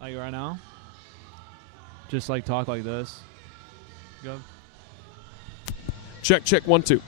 Like right now? Just like talk like this. Go. Check, check, 1, 2.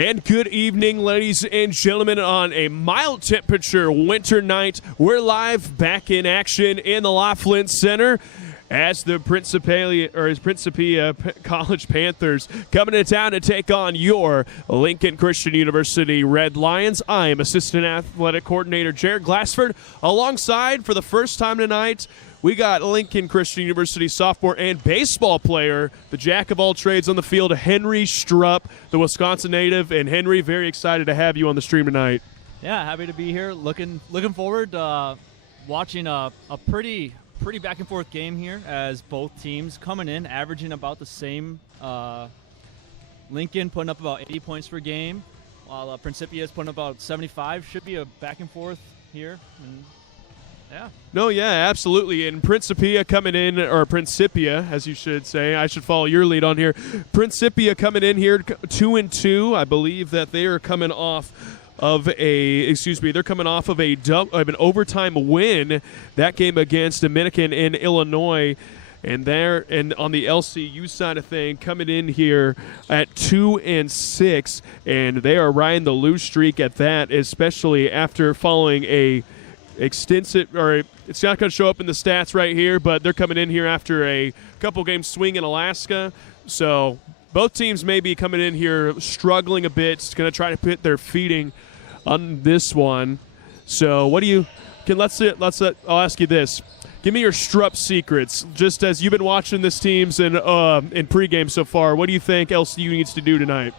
And good evening, ladies and gentlemen, on a mild temperature winter night. We're live back in action in the Laughlin Center as the Principia College Panthers coming to town to take on your Lincoln Christian University Red Lions. I am Assistant Athletic Coordinator Jared Glassford. Alongside, for the first time tonight, we got Lincoln Christian University sophomore and baseball player, the jack of all trades on the field, Henry Strupp, the Wisconsin native. And Henry, very excited to have you on the stream tonight. Yeah, happy to be here. Looking forward to watching a pretty back and forth game here, as both teams coming in averaging about the same. Lincoln putting up about 80 points per game, while Principia is putting up about 75. Should be a back and forth here. And yeah. No, yeah, absolutely. And Principia coming in, or Principia, as you should say. I should follow your lead on here. Principia coming in here 2-2. I believe that they are coming off of they're coming off of an overtime win, that game against Dominican in Illinois. And on the LCU side of thing, coming in here at 2-6, and they are riding the lose streak at that, especially after following a extensive, or it's not going to show up in the stats right here, but they're coming in here after a couple game swing in Alaska. So both teams may be coming in here struggling a bit. It's going to try to put their feeding on this one. So what do you I'll ask you this. Give me your Strupp secrets. Just as you've been watching this teams in pregame so far, what do you think LCU needs to do tonight?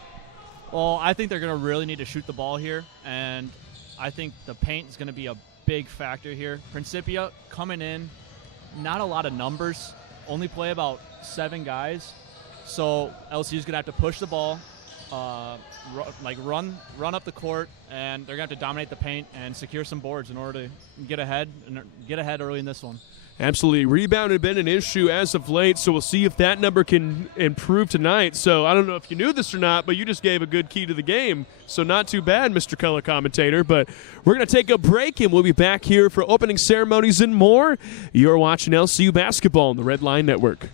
Well, I think they're going to really need to shoot the ball here, and I think the paint is going to be a big factor here. Principia coming in, not a lot of numbers, only play about 7 guys, so LCU's gonna have to push the ball, run up the court, and they're gonna have to dominate the paint and secure some boards in order to get ahead early in this one. Absolutely. Rebound had been an issue as of late, so we'll see if that number can improve tonight. So I don't know if you knew this or not, but you just gave a good key to the game. So not too bad, Mr. Color Commentator. But we're going to take a break, and we'll be back here for opening ceremonies and more. You're watching LCU basketball on the Red Line Network.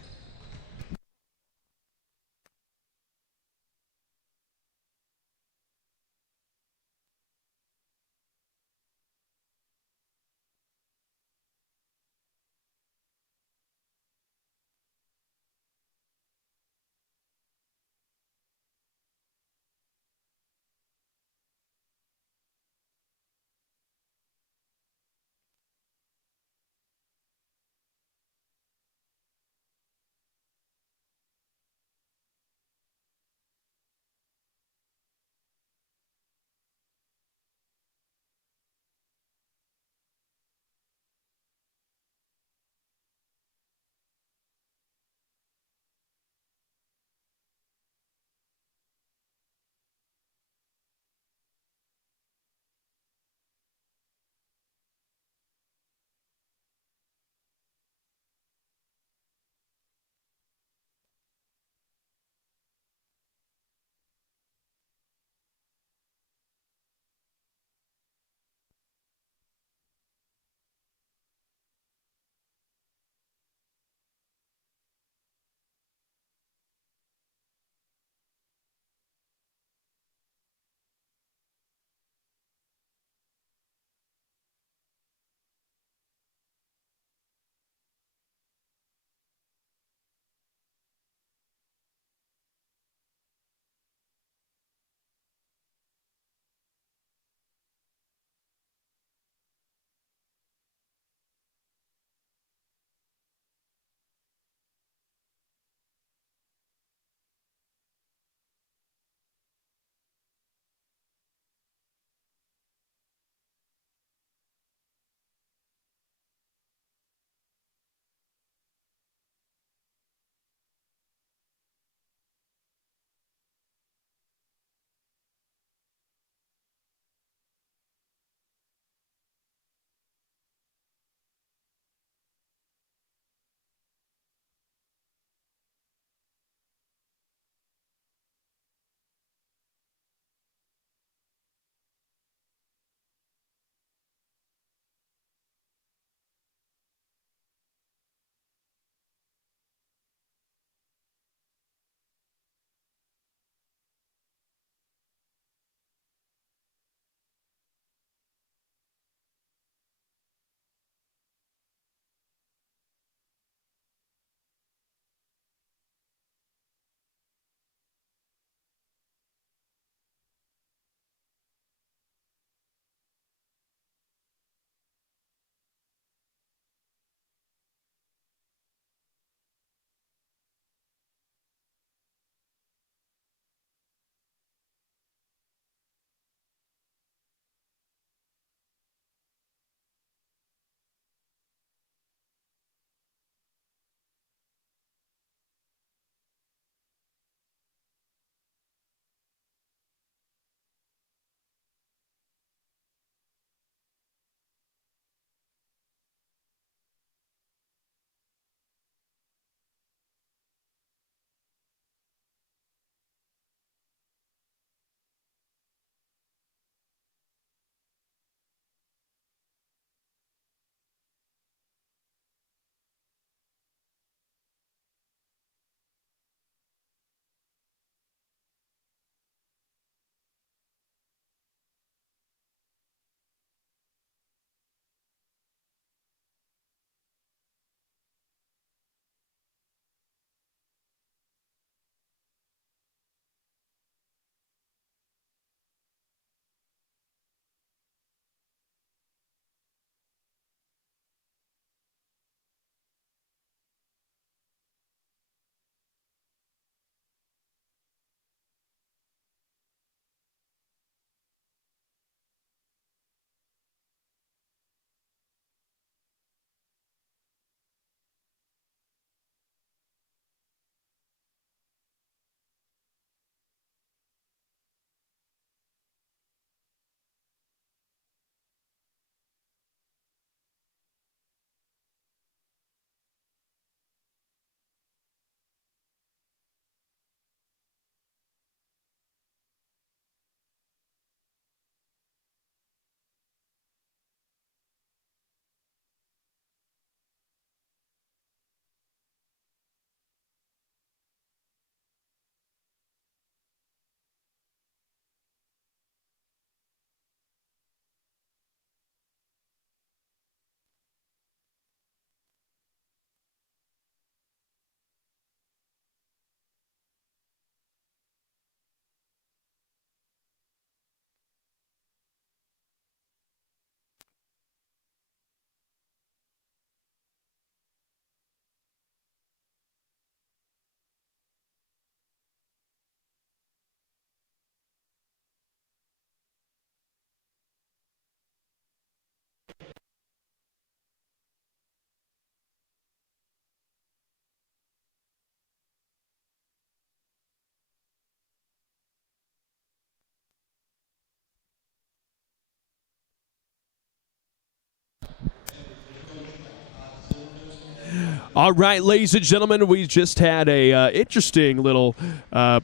All right, ladies and gentlemen, we just had a interesting little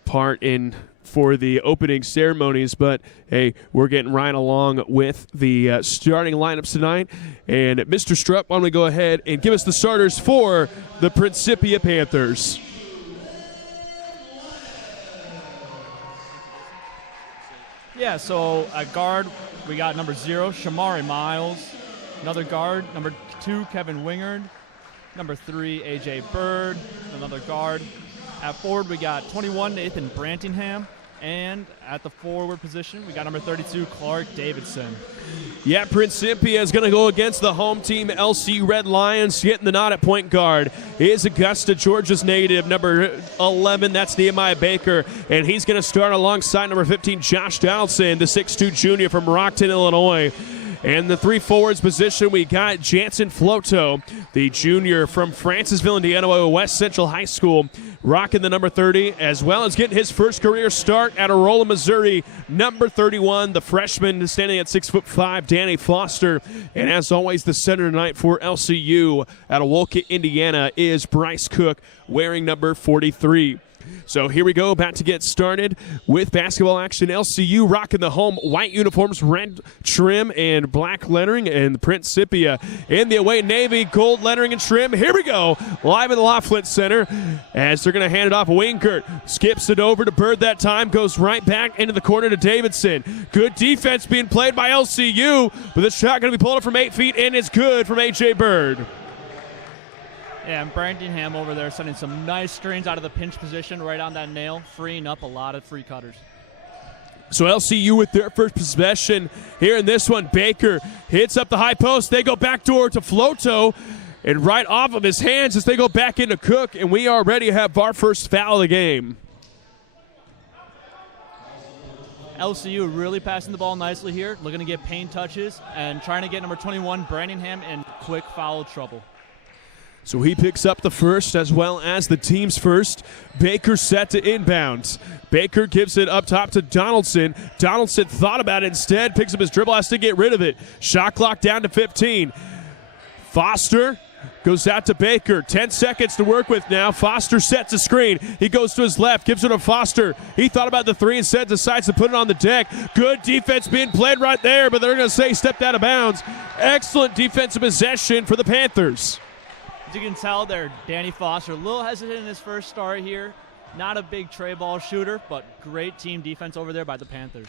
part in for the opening ceremonies, but hey, we're getting right along with the starting lineups tonight. And Mr. Strupp, why don't we go ahead and give us the starters for the Principia Panthers? Yeah, so at guard, we got number 0, Shamari Miles. Another guard, number 2, Kevin Wingard. Number 3, A.J. Bird, another guard. At forward, we got 21, Nathan Brantingham. And at the forward position, we got number 32, Clark Davidson. Yeah, Principia is going to go against the home team, LCU Red Lions. Getting the nod at point guard is Augusta, Georgia's native, number 11. That's Nehemiah Baker. And he's going to start alongside number 15, Josh Donaldson, the 6'2 junior from Rockton, Illinois. And the 3 forwards position, we got Jansen Floto, the junior from Francisville, Indiana, West Central High School, rocking the number 30, as well as getting his first career start at Aurora, Missouri, number 31, the freshman standing at 6'5", Danny Foster. And as always, the center tonight for LCU out of Wolcott, Indiana, is Bryce Cook, wearing number 43. So here we go, about to get started with basketball action. LCU rocking the home white uniforms, red trim and black lettering, and Principia in the away navy, gold lettering and trim. Here we go, live in the Laughlin Center as they're going to hand it off. Wingert skips it over to Bird that time, goes right back into the corner to Davidson. Good defense being played by LCU, but the shot going to be pulled up from 8 feet, and it's good from A.J. Bird. Yeah, and Brantingham over there sending some nice screens out of the pinch position right on that nail, freeing up a lot of free cutters. So LCU with their first possession here in this one. Baker hits up the high post. They go backdoor to Floto, and right off of his hands as they go back into Cook, and we are ready to have our first foul of the game. LCU really passing the ball nicely here, looking to get paint touches and trying to get number 21, Brantingham, in quick foul trouble. So he picks up the first as well as the team's first. Baker set to inbound. Baker gives it up top to Donaldson. Donaldson thought about it instead, picks up his dribble, has to get rid of it. Shot clock down to 15. Foster goes out to Baker. 10 seconds to work with now. Foster sets a screen. He goes to his left, gives it to Foster. He thought about the 3 instead, decides to put it on the deck. Good defense being played right there, but they're going to say stepped out of bounds. Excellent defensive possession for the Panthers. As you can tell there, Danny Foster, a little hesitant in his first start here. Not a big tray ball shooter, but great team defense over there by the Panthers.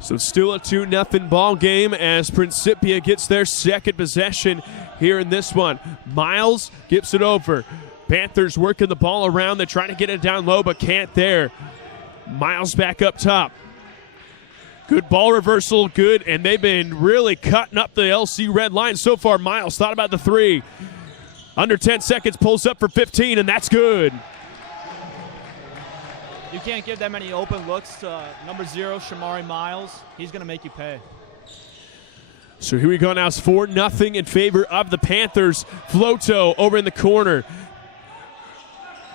So still a 2-0 ball game as Principia gets their second possession here in this one. Miles gives it over. Panthers working the ball around. They're trying to get it down low, but can't there. Miles back up top. Good ball reversal, good, and they've been really cutting up the LC Red Lions so far. Miles thought about the 3. Under 10 seconds, pulls up for 15, and that's good. You can't give that many open looks to number 0, Shamari Miles. He's going to make you pay. So here we go now. It's 4-0 in favor of the Panthers. Floto over in the corner.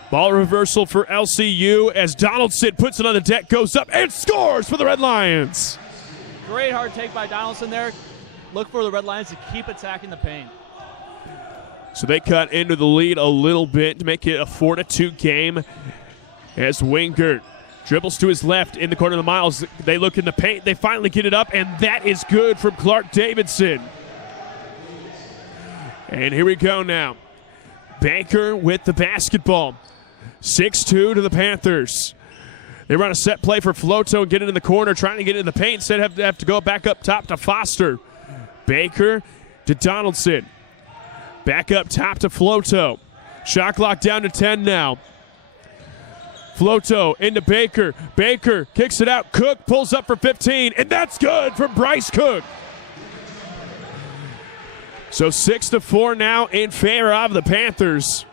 Ball reversal for LCU as Donaldson puts it on the deck, goes up, and scores for the Red Lions. Great hard take by Donaldson there. Look for the Red Lions to keep attacking the paint. So they cut into the lead a little bit to make it a 4-2 game as Wingert dribbles to his left in the corner of the Miles. They look in the paint. They finally get it up, and that is good from Clark Davidson. And here we go now. Baker with the basketball. 6-2 to the Panthers. They run a set play for Floto and get it in the corner, trying to get it in the paint. Instead, have to go back up top to Foster. Baker to Donaldson. Back up top to Floto. Shot clock down to 10 now. Floto into Baker. Baker kicks it out. Cook pulls up for 15, and that's good from Bryce Cook. So 6-4 now in favor of the Panthers.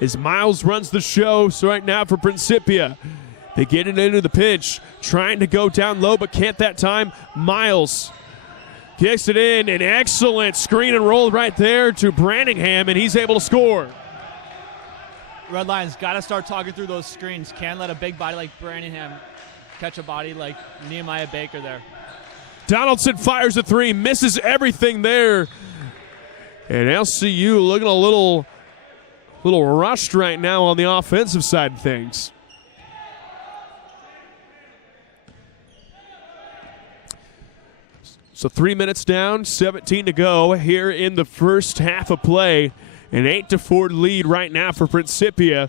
As Miles runs the show so right now for Principia. They get it into the pinch, trying to go down low, but can't that time. Miles kicks it in, an excellent screen and roll right there to Brantingham, and he's able to score. Red Lions got to start talking through those screens. Can't let a big body like Brantingham catch a body like Nehemiah Baker there. Donaldson fires a 3, misses everything there. And LCU looking a little rushed right now on the offensive side of things. So 3 minutes down, 17 to go here in the first half of play. An 8-4 lead right now for Principia.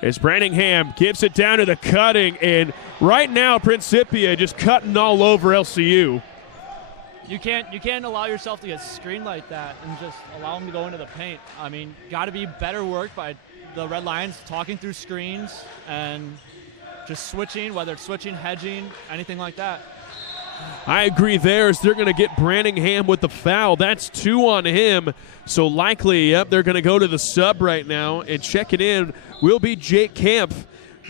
As Branningham gives it down to the cutting, and right now Principia just cutting all over LCU. You can't allow yourself to get screened like that and just allow them to go into the paint. I mean, got to be better work by the Red Lions talking through screens and just switching, whether it's switching, hedging, anything like that. I agree there as they're going to get Branningham with the foul. That's 2 on him. So likely, they're going to go to the sub right now, and checking in will be Jake Camp,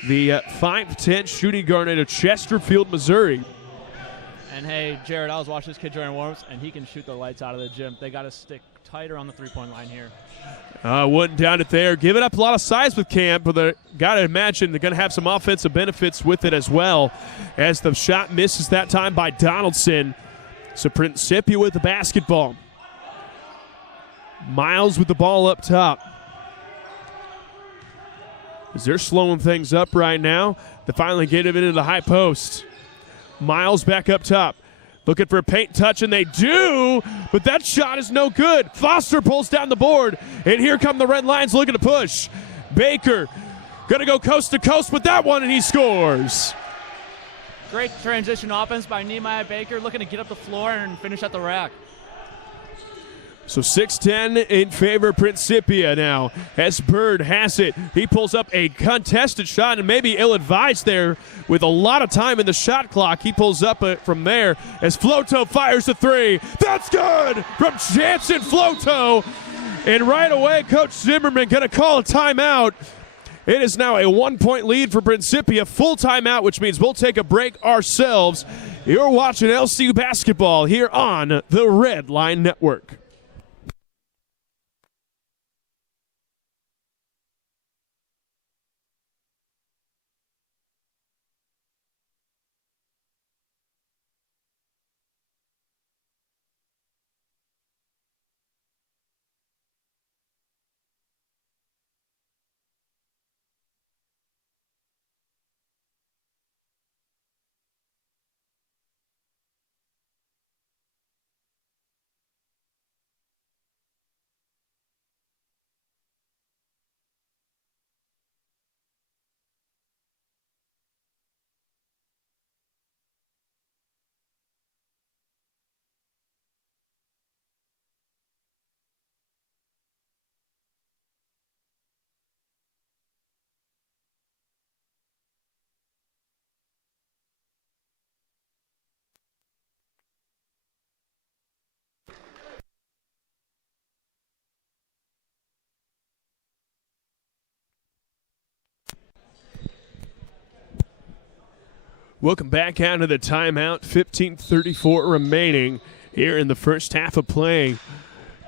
the 5'10 shooting guard out of Chesterfield, Missouri. And hey, Jared, I was watching this kid during warm-ups, and he can shoot the lights out of the gym. They got to stick tighter on the three-point line here. Wouldn't doubt it there. Giving up a lot of size with Camp, but they got to imagine they're going to have some offensive benefits with it as well, as the shot misses that time by Donaldson. So Principia with the basketball. Miles with the ball up top. As they're slowing things up right now, they finally get it into the high post. Miles back up top. Looking for a paint touch, and they do, but that shot is no good. Foster pulls down the board, and here come the Red Lions looking to push. Baker going to go coast to coast with that one, and he scores. Great transition offense by Nehemiah Baker, looking to get up the floor and finish at the rack. So 6-10 in favor of Principia now. As Bird has it. He pulls up a contested shot and maybe ill-advised there with a lot of time in the shot clock. He pulls up from there as Floto fires the three. That's good from Jansen Floto. And right away, Coach Zimmerman going to call a timeout. It is now a 1-point lead for Principia. Full timeout, which means we'll take a break ourselves. You're watching LCU basketball here on the Red Line Network. Welcome back out of the timeout. 15:34 remaining here in the first half of play.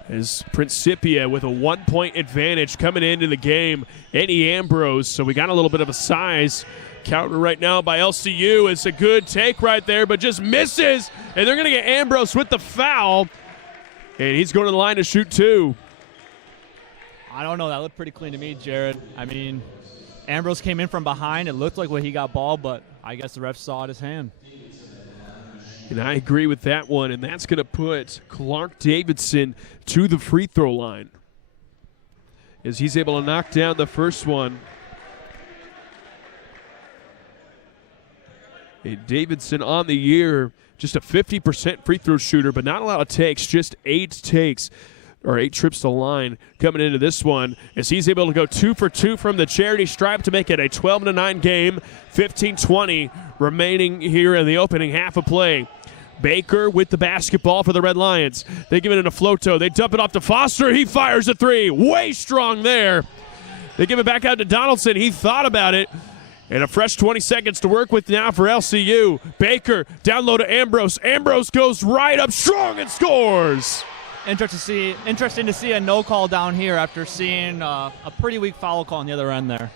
As Principia with a 1-point advantage coming into the game. Eddie Ambrose, so we got a little bit of a size counter right now by LCU. It's a good take right there, but just misses. And they're going to get Ambrose with the foul. And he's going to the line to shoot 2. I don't know. That looked pretty clean to me, Jared. I mean, Ambrose came in from behind. It looked like when he got ball, but I guess the ref saw it his hand. And I agree with that one, and that's going to put Clark Davidson to the free throw line as he's able to knock down the first one. And Davidson on the year, just a 50% free throw shooter, but not a lot of takes, just 8 takes. Or 8 trips to the line coming into this one as he's able to go 2 for 2 from the charity stripe to make it a 12-9 game. 15-20 remaining here in the opening half of play. Baker with the basketball for the Red Lions. They give it into Floto. They dump it off to Foster. He fires a 3. Way strong there. They give it back out to Donaldson. He thought about it. And a fresh 20 seconds to work with now for LCU. Baker down low to Ambrose. Ambrose goes right up strong and scores. Interesting to see a no call down here after seeing a pretty weak foul call on the other end there.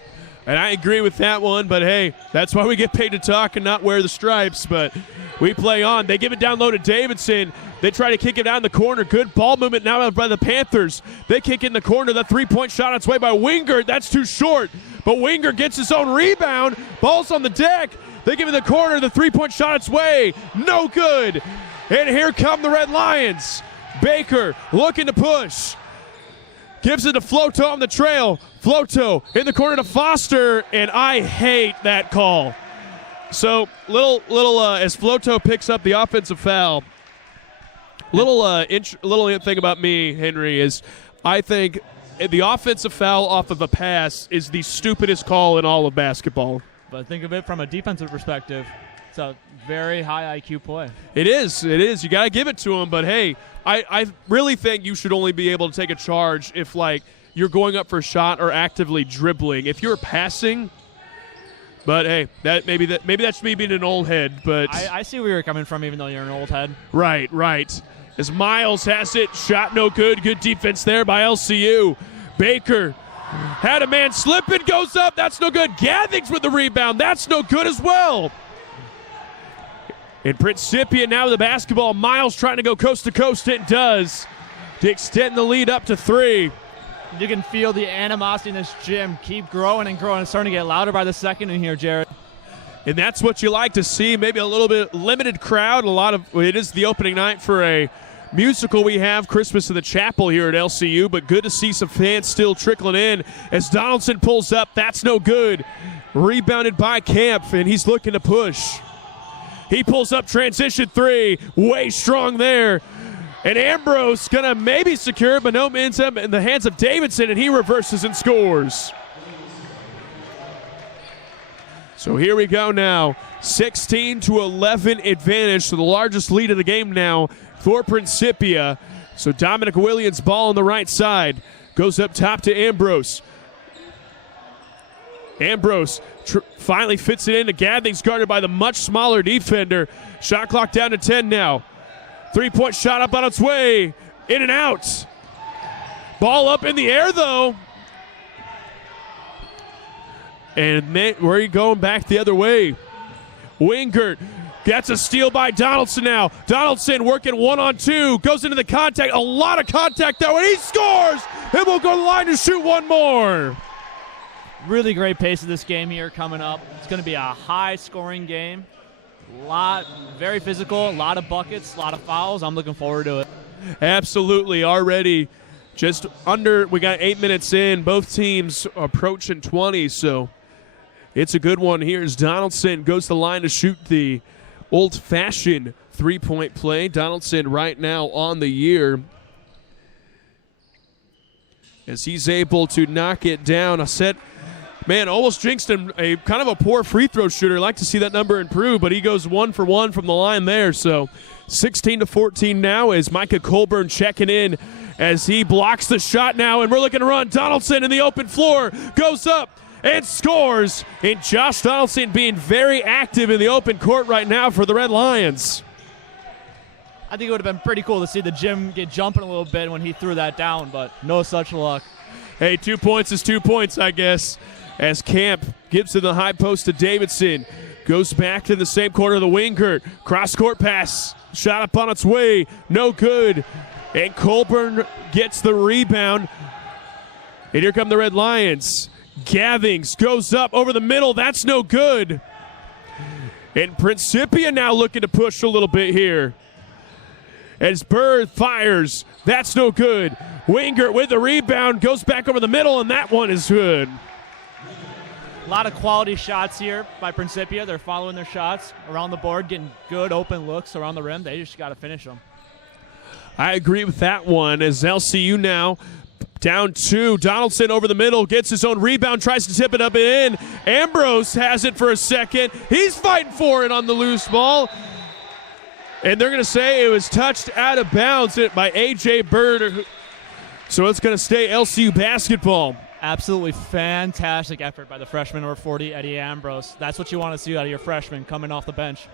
And I agree with that one, but hey, that's why we get paid to talk and not wear the stripes. But we play on. They give it down low to Davidson. They try to kick it down the corner. Good ball movement now by the Panthers. They kick in the corner. The three-point shot on its way by Wingert. That's too short. But Wingert gets his own rebound. Ball's on the deck. They give it the corner. The three-point shot on its way. No good. And here come the Red Lions. Baker looking to push. Gives it to Floto on the trail. Floto in the corner to Foster, and I hate that call. So little as Floto picks up the offensive foul. Little thing about me, Henry, is I think the offensive foul off of a pass is the stupidest call in all of basketball. But think of it from a defensive perspective. It's a very high IQ play. It is. You got to give it to him. But, hey, I really think you should only be able to take a charge if, like, you're going up for a shot or actively dribbling. If you're passing, but, hey, maybe that's me being an old head. But I see where you're coming from, even though you're an old head. Right. As Miles has it, shot no good. Good defense there by LCU. Baker had a man slipping, goes up. That's no good. Gathings with the rebound. That's no good as well. In Principia now with the basketball. Miles trying to go coast to coast. It does to extend the lead up to 3. You can feel the animosity in this gym keep growing and growing. It's starting to get louder by the second in here, Jared. And that's what you like to see. Maybe a little bit limited crowd. It is the opening night for a musical we have, Christmas in the Chapel here at LCU, but good to see some fans still trickling in as Donaldson pulls up. That's no good. Rebounded by Camp, and he's looking to push. He pulls up transition 3. Way strong there. And Ambrose going to maybe secure it, but no ends up in the hands of Davidson, and he reverses and scores. So here we go now. 16-11 advantage, so the largest lead of the game now for Principia. So Dominic Williams, ball on the right side. Goes up top to Ambrose. Ambrose finally fits it into Gathings, guarded by the much smaller defender. Shot clock down to 10 now. Three-point shot up on its way. In and out. Ball up in the air, though. And where are you going back the other way? Wingert gets a steal by Donaldson now. Donaldson working 1-on-2. Goes into the contact. A lot of contact, though, and he scores! And will go to the line to shoot one more. Really great pace of this game here coming up. It's going to be a high-scoring game. Very physical, a lot of buckets, a lot of fouls. I'm looking forward to it. Absolutely. Already we got 8 minutes in. Both teams approaching 20, so it's a good one here as Donaldson goes to the line to shoot the old-fashioned three-point play. Donaldson right now on the year as he's able to knock it down. Man, almost jinxed him, a kind of a poor free throw shooter. Like to see that number improve, but he goes 1 for 1 from the line there. So 16-14 now as Micah Colburn checking in as he blocks the shot now, and we're looking to run. Donaldson in the open floor goes up and scores. And Josh Donaldson being very active in the open court right now for the Red Lions. I think it would have been pretty cool to see the gym get jumping a little bit when he threw that down, but no such luck. Hey, 2 points is 2 points, I guess. As Camp gives to the high post to Davidson. Goes back to the same corner of the Wingert. Cross-court pass. Shot up on its way. No good. And Colburn gets the rebound. And here come the Red Lions. Gathings goes up over the middle. That's no good. And Principia now looking to push a little bit here. As Bird fires. That's no good. Wingert with the rebound. Goes back over the middle, and that one is good. A lot of quality shots here by Principia. They're following their shots around the board, getting good open looks around the rim. They just got to finish them. I agree with that one as LCU now down 2. Donaldson over the middle, gets his own rebound, tries to tip it up and in. Ambrose has it for a second. He's fighting for it on the loose ball. And they're going to say it was touched out of bounds by A.J. Bird. So it's going to stay LCU basketball. Absolutely fantastic effort by the freshman number 40, Eddie Ambrose. That's what you want to see out of your freshman coming off the bench.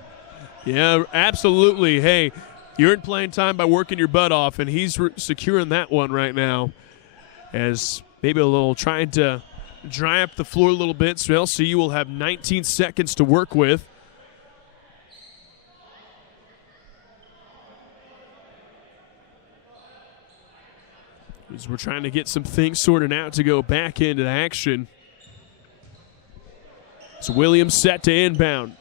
Yeah, absolutely. Hey, you earn playing time by working your butt off, and he's securing that one right now as maybe a little trying to dry up the floor a little bit, so LCU will have 19 seconds to work with. As we're trying to get some things sorted out to go back into action. So Williams set to inbound.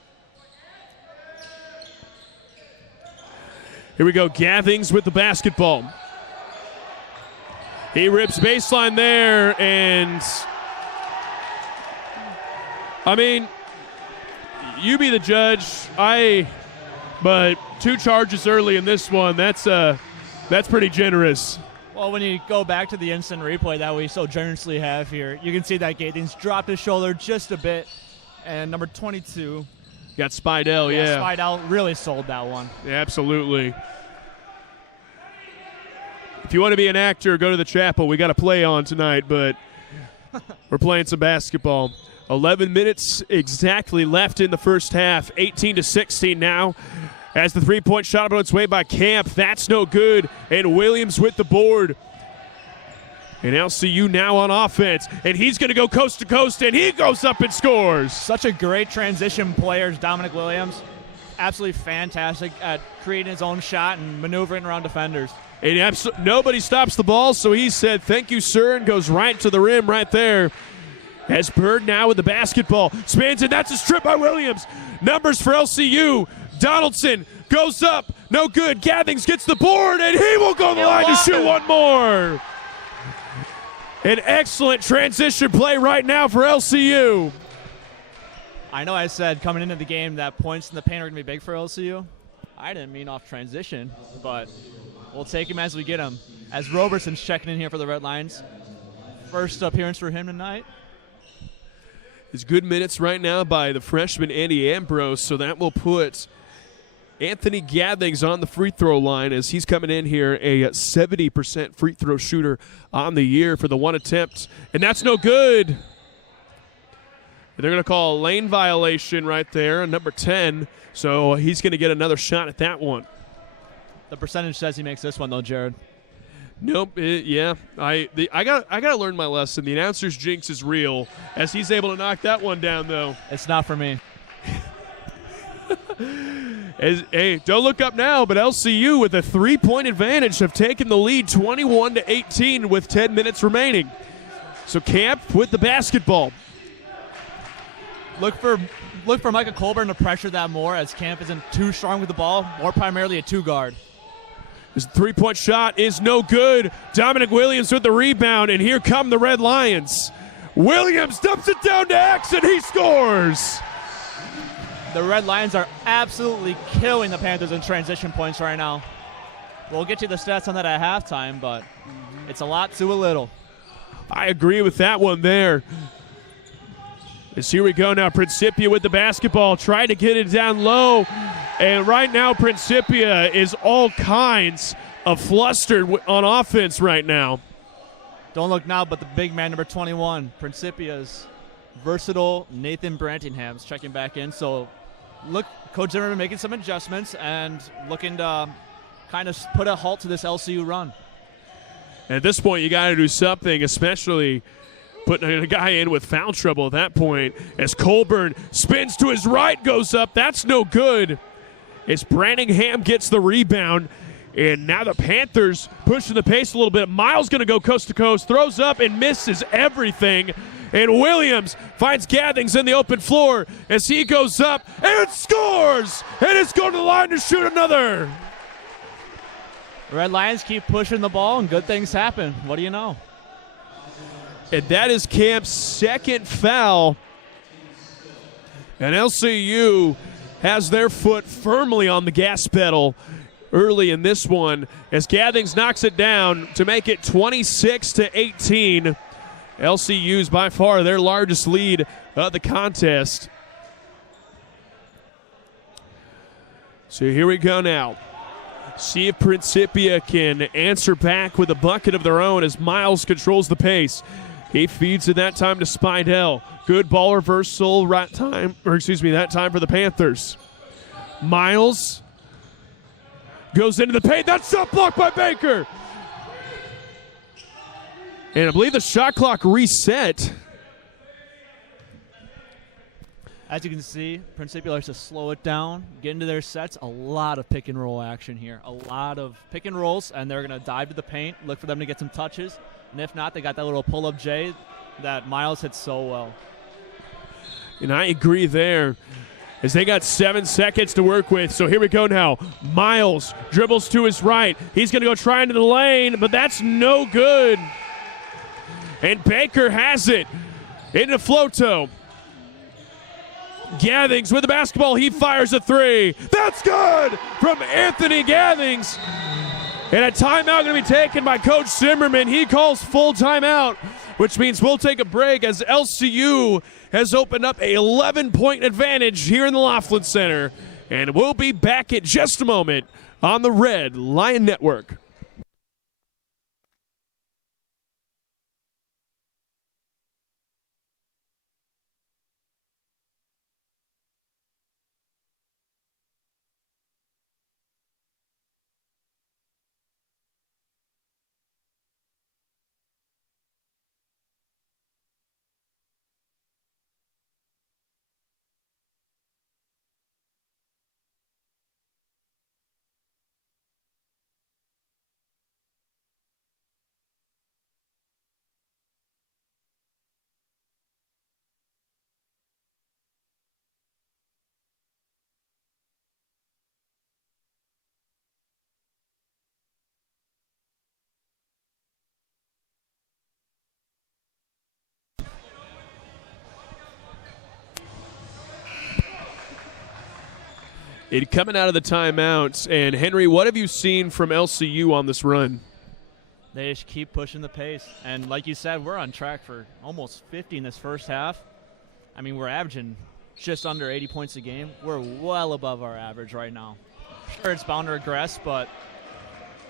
Here we go, Gathings with the basketball. He rips baseline there, and I mean, you be the judge. But 2 charges early in this one, that's pretty generous. Well, when you go back to the instant replay that we so generously have here, you can see that Gathings dropped his shoulder just a bit, and number 22 got Spidell, yeah. Spidell really sold that one. Yeah, absolutely. If you want to be an actor, go to the chapel. We got a play on tonight, but we're playing some basketball. 11 minutes exactly left in the first half. 18-16 now. As the three-point shot on its way by Camp. That's no good. And Williams with the board. And LCU now on offense. And he's going to go coast to coast, and he goes up and scores. Such a great transition player, Dominic Williams. Absolutely fantastic at creating his own shot and maneuvering around defenders. And nobody stops the ball, so he said, "Thank you, sir," and goes right to the rim right there. As Bird now with the basketball. Spins, and that's a strip by Williams. Numbers for LCU. Donaldson goes up. No good. Gathings gets the board, and he will go to the line to shoot one more. An excellent transition play right now for LCU. I know I said coming into the game that points in the paint are going to be big for LCU. I didn't mean off transition, but we'll take him as we get him. As Roberson's checking in here for the Red Lions. First appearance for him tonight. It's good minutes right now by the freshman Andy Ambrose, so that will put Anthony Gathings on the free throw line as he's coming in here, a 70% free throw shooter on the year for the one attempt. And that's no good. They're going to call a lane violation right there, number 10. So he's going to get another shot at that one. The percentage says he makes this one, though, Jared. Nope. Yeah. I got to learn my lesson. The announcer's jinx is real, as he's able to knock that one down, though. It's not for me. Hey, don't look up now, but LCU with a 3-point advantage have taken the lead 21-18 with 10 minutes remaining. So Camp with the basketball. Look for Michael Colburn to pressure that more, as Camp isn't too strong with the ball, more primarily a 2-guard. His 3-point shot is no good. Dominic Williams with the rebound, and here come the Red Lions. Williams dumps it down to X, and he scores. The Red Lions are absolutely killing the Panthers in transition points right now. We'll get to the stats on that at halftime, but it's a lot to a little. I agree with that one there. As here we go now, Principia with the basketball, trying to get it down low. And right now, Principia is all kinds of flustered on offense right now. Don't look now, but the big man, number 21, Principia's versatile Nathan Brantingham's checking back in. So look, Coach Zimmerman making some adjustments and looking to kind of put a halt to this LCU run. At this point, you got to do something, especially putting a guy in with foul trouble at that point. As Colburn spins to his right, goes up. That's no good. As Branningham gets the rebound. And now the Panthers pushing the pace a little bit. Miles going to go coast to coast, throws up and misses everything. And Williams finds Gathings in the open floor as he goes up and scores! And it's going to the line to shoot another. Red Lions keep pushing the ball and good things happen. What do you know? And that is Camp's second foul. And LCU has their foot firmly on the gas pedal early in this one as Gathings knocks it down to make it 26-18. LCU's by far their largest lead of the contest. So here we go now. See if Principia can answer back with a bucket of their own as Miles controls the pace. He feeds it that time to Spidell. Good ball reversal that time for the Panthers. Miles goes into the paint. That shot blocked by Baker. And I believe the shot clock reset. As you can see, Principia likes to slow it down, get into their sets. A lot of pick and roll action here. A lot of pick and rolls, and they're going to dive to the paint, look for them to get some touches. And if not, they got that little pull-up J that Miles hits so well. And I agree there, as they got 7 seconds to work with. So here we go now. Miles dribbles to his right. He's going to go try into the lane, but that's no good. And Baker has it into Floto. Gathings with the basketball. He fires a three. That's good from Anthony Gathings. And a timeout going to be taken by Coach Zimmerman. He calls full timeout, which means we'll take a break as LCU has opened up a 11-point advantage here in the Laughlin Center. And we'll be back in just a moment on the Red Lion Network. It coming out of the timeouts. And Henry, what have you seen from LCU on this run? They just keep pushing the pace. And like you said, we're on track for almost 50 in this first half. I mean, we're averaging just under 80 points a game. We're well above our average right now. Sure, it's bound to regress, but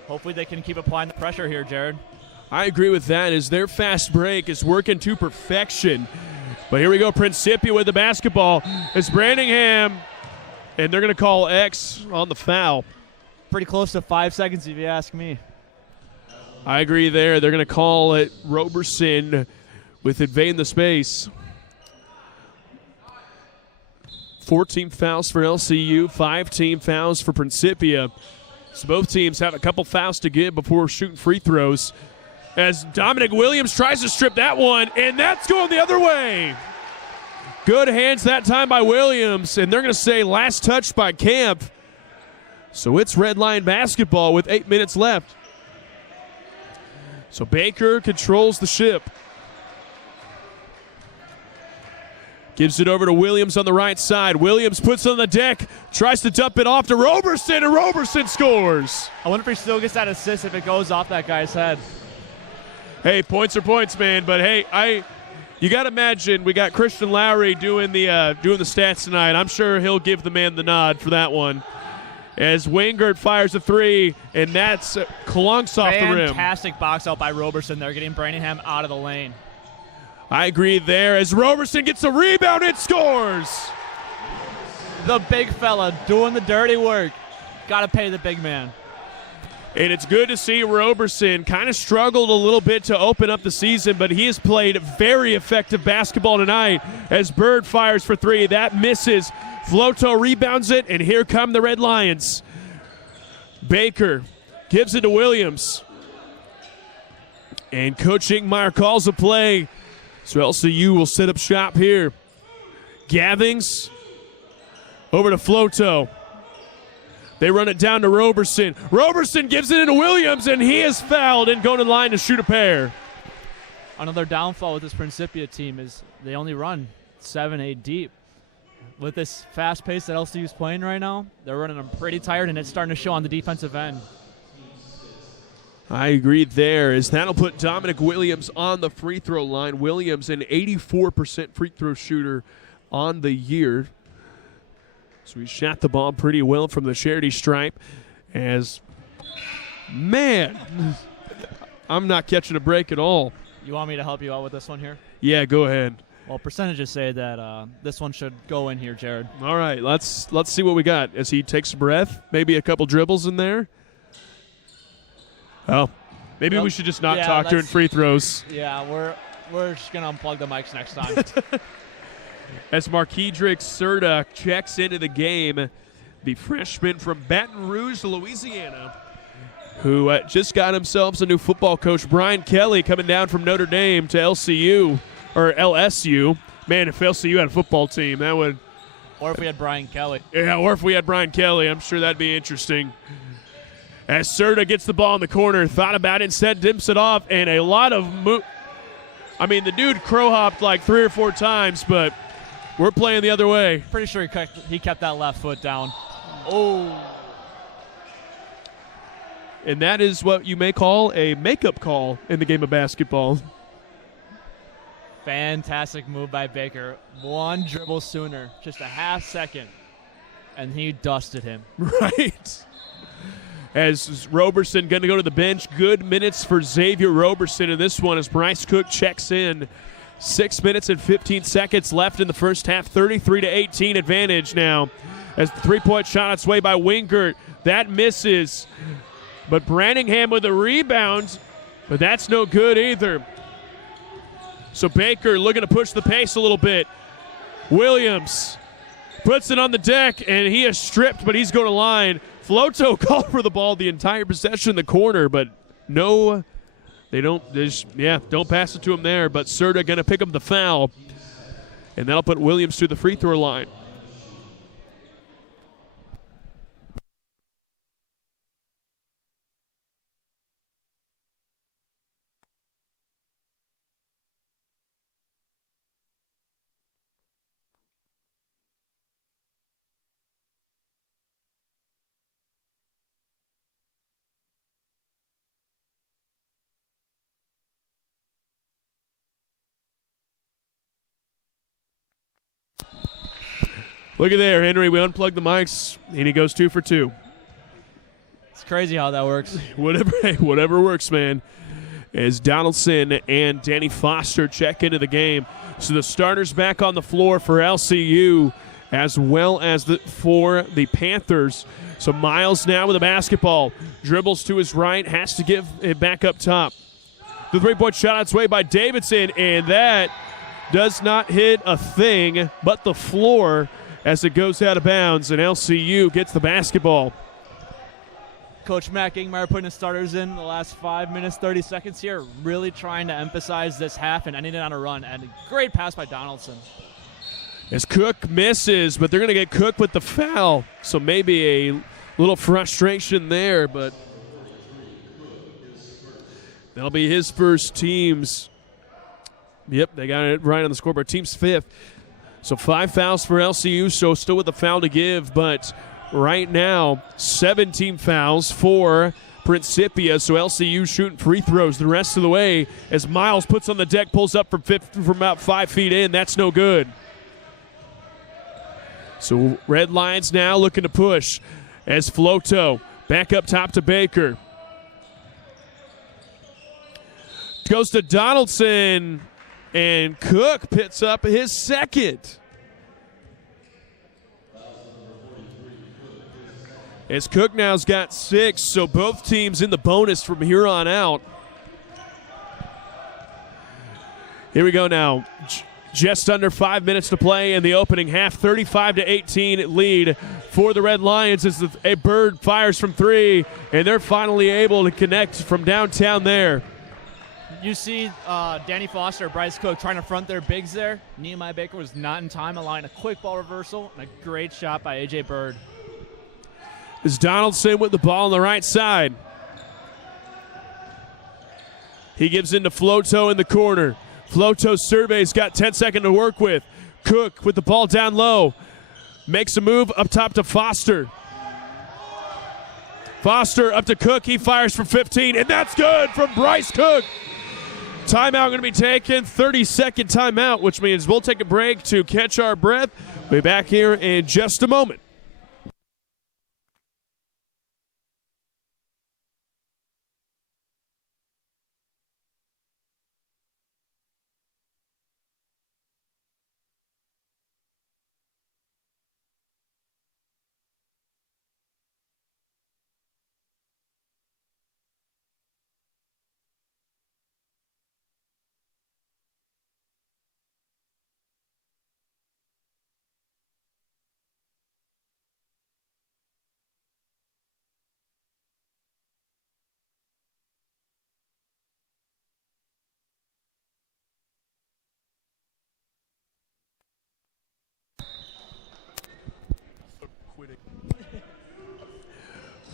hopefully they can keep applying the pressure here, Jared. I agree with that, as their fast break is working to perfection. But here we go, Principia with the basketball. It's Brandingham. And they're going to call X on the foul. Pretty close to 5 seconds if you ask me. I agree there. They're going to call it Roberson with invading the space. 14 fouls for LCU, 5 team fouls for Principia. So both teams have a couple fouls to give before shooting free throws. As Dominic Williams tries to strip that one, and that's going the other way. Good hands that time by Williams, and they're going to say last touch by Camp. So it's Red Lion basketball with 8 minutes left. So Baker controls the ship. Gives it over to Williams on the right side. Williams puts it on the deck, tries to dump it off to Roberson, and Roberson scores. I wonder if he still gets that assist if it goes off that guy's head. Hey, points are points, man, but hey, you got to imagine we got Christian Lowry doing the stats tonight. I'm sure he'll give the man the nod for that one. As Wingert fires a three, and that's clunks off the rim. Fantastic box out by Roberson there, getting Brandingham out of the lane. I agree there. As Roberson gets a rebound and scores. The big fella doing the dirty work. Got to pay the big man. And it's good to see Roberson kind of struggled a little bit to open up the season, but he has played very effective basketball tonight as Bird fires for three. That misses. Floto rebounds it, and here come the Red Lions. Baker gives it to Williams. And Coach Ingmeyer calls a play. So LCU will set up shop here. Gathings over to Floto. They run it down to Roberson. Roberson gives it into Williams, and he is fouled and going to the line to shoot a pair. Another downfall with this Principia team is they only run 7-8 deep. With this fast pace that LCU is playing right now, they're running them pretty tired, and it's starting to show on the defensive end. I agree there, as that'll put Dominic Williams on the free throw line. Williams, an 84% free throw shooter on the year. So he shot the ball pretty well from the charity stripe. As, man, I'm not catching a break at all. You want me to help you out with this one here? Yeah, go ahead. Well, percentages say that this one should go in here, Jared. All right, let's see what we got as he takes a breath. Maybe a couple dribbles in there. Oh, maybe we should just not talk during free throws. Yeah, we're just going to unplug the mics next time. as Marquedrick Serta checks into the game, the freshman from Baton Rouge, Louisiana, who just got himself a new football coach. Brian Kelly coming down from Notre Dame to LCU, or LSU. Man, if LCU had a football team, that would... Or if we had Brian Kelly. Yeah, or if we had Brian Kelly, I'm sure that'd be interesting. As Serta gets the ball in the corner, thought about it, instead dips it off, and a lot of the dude crow-hopped like 3 or 4 times, but we're playing the other way. Pretty sure he kept that left foot down. Oh. And that is what you may call a makeup call in the game of basketball. Fantastic move by Baker. One dribble sooner, just a half second, and he dusted him. Right. As Roberson going to go to the bench. Good minutes for Xavier Roberson in this one as Bryce Cook checks in. 6 minutes and 15 seconds left in the first half. 33-18 advantage now. As the three-point shot its way by Wingert. That misses. But Branningham with a rebound. But that's no good either. So Baker looking to push the pace a little bit. Williams puts it on the deck, and he is stripped, but he's going to line. Floto called for the ball the entire possession in the corner, but no, they don't. Don't pass it to him there. But Serta going to pick up the foul, and that'll put Williams to the free throw line. Look at there, Henry. We unplugged the mics, and he goes 2 for 2. It's crazy how that works. Whatever works, man. As Donaldson and Danny Foster check into the game. So the starters back on the floor for LCU as well as for the Panthers. So Miles now with the basketball. Dribbles to his right, has to give it back up top. The three-point shot on its way by Davidson, and that does not hit a thing but the floor as it goes out of bounds, and LCU gets the basketball. Coach Matt Ingmeyer putting his starters in the last 5 minutes, 30 seconds here, really trying to emphasize this half and ending it on a run. And a great pass by Donaldson. As Cook misses, but they're going to get Cook with the foul. So maybe a little frustration there, but that'll be his first, team's. Yep, they got it right on the scoreboard. Team's 5th. So 5 fouls for LCU, so still with a foul to give, but right now 17 fouls for Principia, so LCU shooting free throws the rest of the way as Miles puts on the deck, pulls up from about 5 feet in. That's no good. So Red Lions now looking to push as Floto back up top to Baker. Goes to Donaldson. And Cook picks up his second. As Cook now's got 6, so both teams in the bonus from here on out. Here we go now. Just under 5 minutes to play in the opening half. 35-18 lead for the Red Lions as a Bird fires from 3, and they're finally able to connect from downtown there. You see Danny Foster, Bryce Cook trying to front their bigs there. Nehemiah Baker was not in time, allowing a quick ball reversal and a great shot by A.J. Bird. Is Donaldson with the ball on the right side. He gives into Floto in the corner. Floto surveys, got 10 seconds to work with. Cook with the ball down low. Makes a move up top to Foster. Foster up to Cook. He fires from 15, and that's good from Bryce Cook. Timeout going to be taken, 30-second timeout, which means we'll take a break to catch our breath. We'll be back here in just a moment.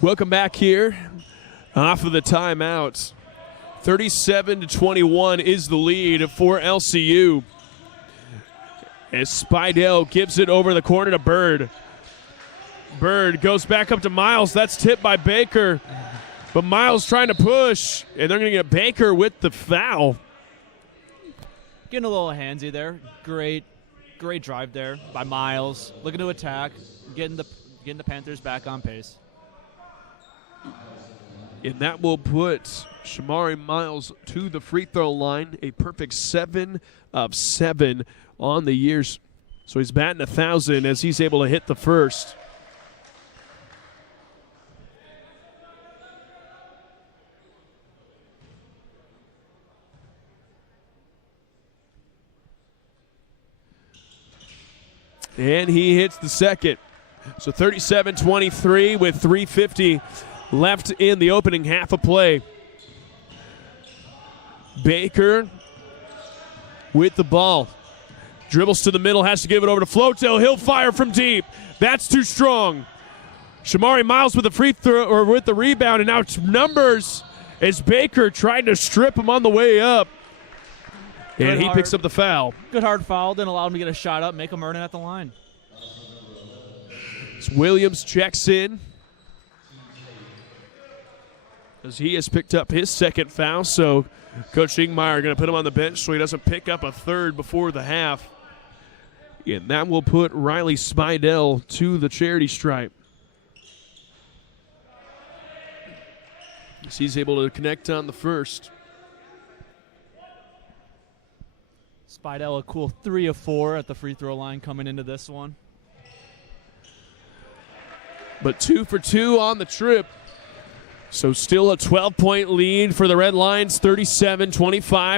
Welcome back here off of the timeout. 37-21 is the lead for LCU. As Spidell gives it over the corner to Bird. Bird goes back up to Miles. That's tipped by Baker. But Miles trying to push, and they're going to get Baker with the foul. Getting a little handsy there. Great drive there by Miles. Looking to attack, getting the Panthers back on pace. And that will put Shamari Miles to the free throw line. A perfect 7 of 7 on the years. So he's batting 1,000 as he's able to hit the first. And he hits the second. So 37-23 with 3:50 left in the opening half of play. Baker with the ball. Dribbles to the middle, has to give it over to Floto. He'll fire from deep. That's too strong. Shamari Miles with the free throw or with the rebound, and now numbers as Baker trying to strip him on the way up. And he picks up the foul. Good hard foul. Didn't allow him to get a shot up, make him earn it at the line. As Williams checks in, as he has picked up his second foul, so Coach Ingmeyer going to put him on the bench so he doesn't pick up a third before the half. And that will put Riley Spidell to the charity stripe. As he's able to connect on the first. Spidell a cool 3 of 4 at the free throw line coming into this one. But 2 for 2 on the trip. So still a 12-point lead for the Red Lions, 37-25,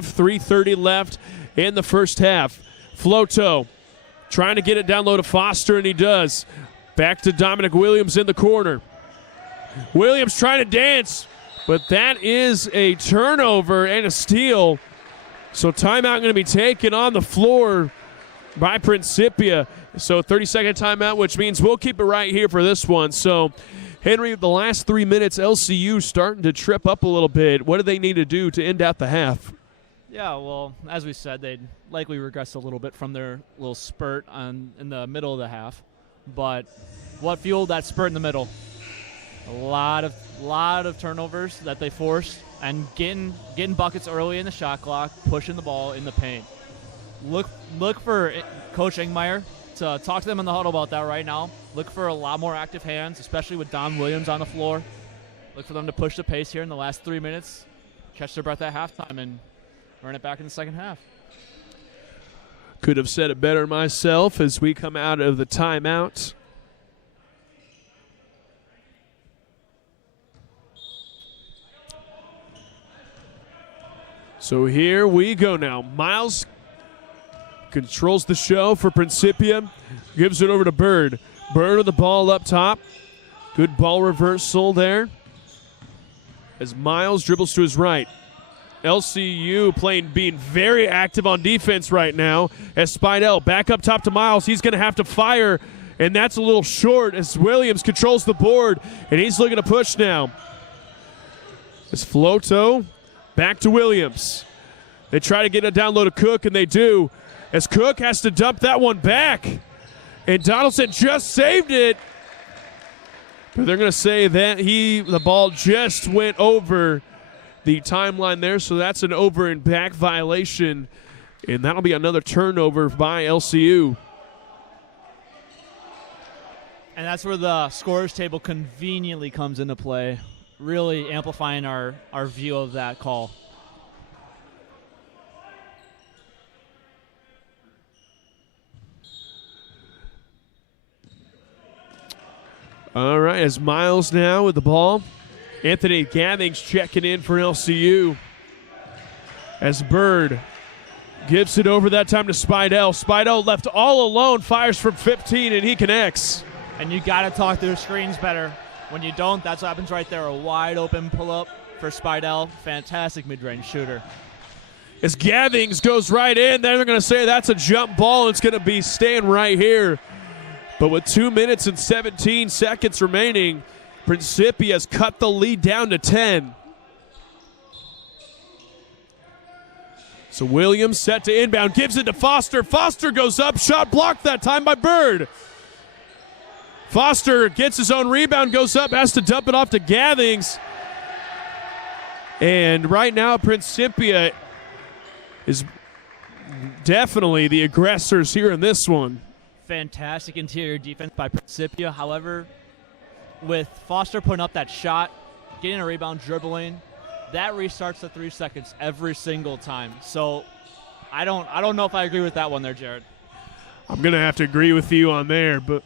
3:30 left in the first half. Floto trying to get it down low to Foster, and he does. Back to Dominic Williams in the corner. Williams trying to dance, but that is a turnover and a steal. So timeout going to be taken on the floor by Principia. So 30-second timeout, which means we'll keep it right here for this one. So, Henry, the last 3 minutes, LCU starting to trip up a little bit. What do they need to do to end out the half? Yeah, well, as we said, they'd likely regressed a little bit from their little spurt in the middle of the half. But what fueled that spurt in the middle? A lot of turnovers that they forced and getting buckets early in the shot clock, pushing the ball in the paint. Look for Coach Ingmeyer to talk to them in the huddle about that right now. Look for a lot more active hands, especially with Don Williams on the floor. Look for them to push the pace here in the last 3 minutes, catch their breath at halftime, and earn it back in the second half. Could have said it better myself as we come out of the timeout. So here we go now. Miles controls the show for Principia. Gives it over to Bird. Bird with the ball up top. Good ball reversal there. As Miles dribbles to his right. LCU being very active on defense right now. As Spidell back up top to Miles. He's going to have to fire, and that's a little short as Williams controls the board, and he's looking to push now. As Floto back to Williams. They try to get it down low to Cook, and they do. As Cook has to dump that one back. And Donaldson just saved it. But they're going to say that the ball just went over the timeline there, so that's an over and back violation. And that'll be another turnover by LCU. And that's where the scorers table conveniently comes into play, really amplifying our view of that call. All right, as Miles now with the ball. Anthony Gathings checking in for LCU. As Bird gives it over that time to Spidell. Spidell left all alone, fires from 15, and he connects. And you got to talk through screens better. When you don't, that's what happens right there. A wide open pull-up for Spidell. Fantastic mid-range shooter. As Gathings goes right in, they're going to say that's a jump ball. It's going to be staying right here. But with 2 minutes and 17 seconds remaining, Principia has cut the lead down to 10. So Williams set to inbound, gives it to Foster. Foster goes up, shot blocked that time by Bird. Foster gets his own rebound, goes up, has to dump it off to Gathings. And right now, Principia is definitely the aggressors here in this one. Fantastic interior defense by Principia. However, with Foster putting up that shot, getting a rebound, dribbling, that restarts the 3 seconds every single time. So I don't know if I agree with that one there, Jared. I'm going to have to agree with you on there, but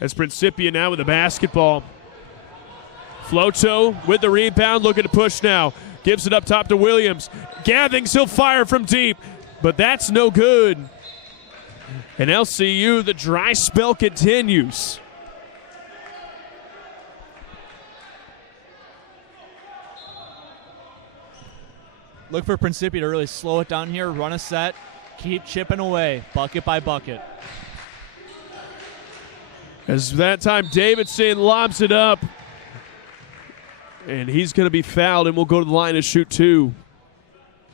as Principia now with the basketball. Floto with the rebound, looking to push now. Gives it up top to Williams. Gathings, he'll fire from deep, but that's no good. And LCU, the dry spell continues. Look for Principia to really slow it down here, run a set, keep chipping away, bucket by bucket. As that time, Davidson lobs it up. And he's going to be fouled, and we'll go to the line to shoot two.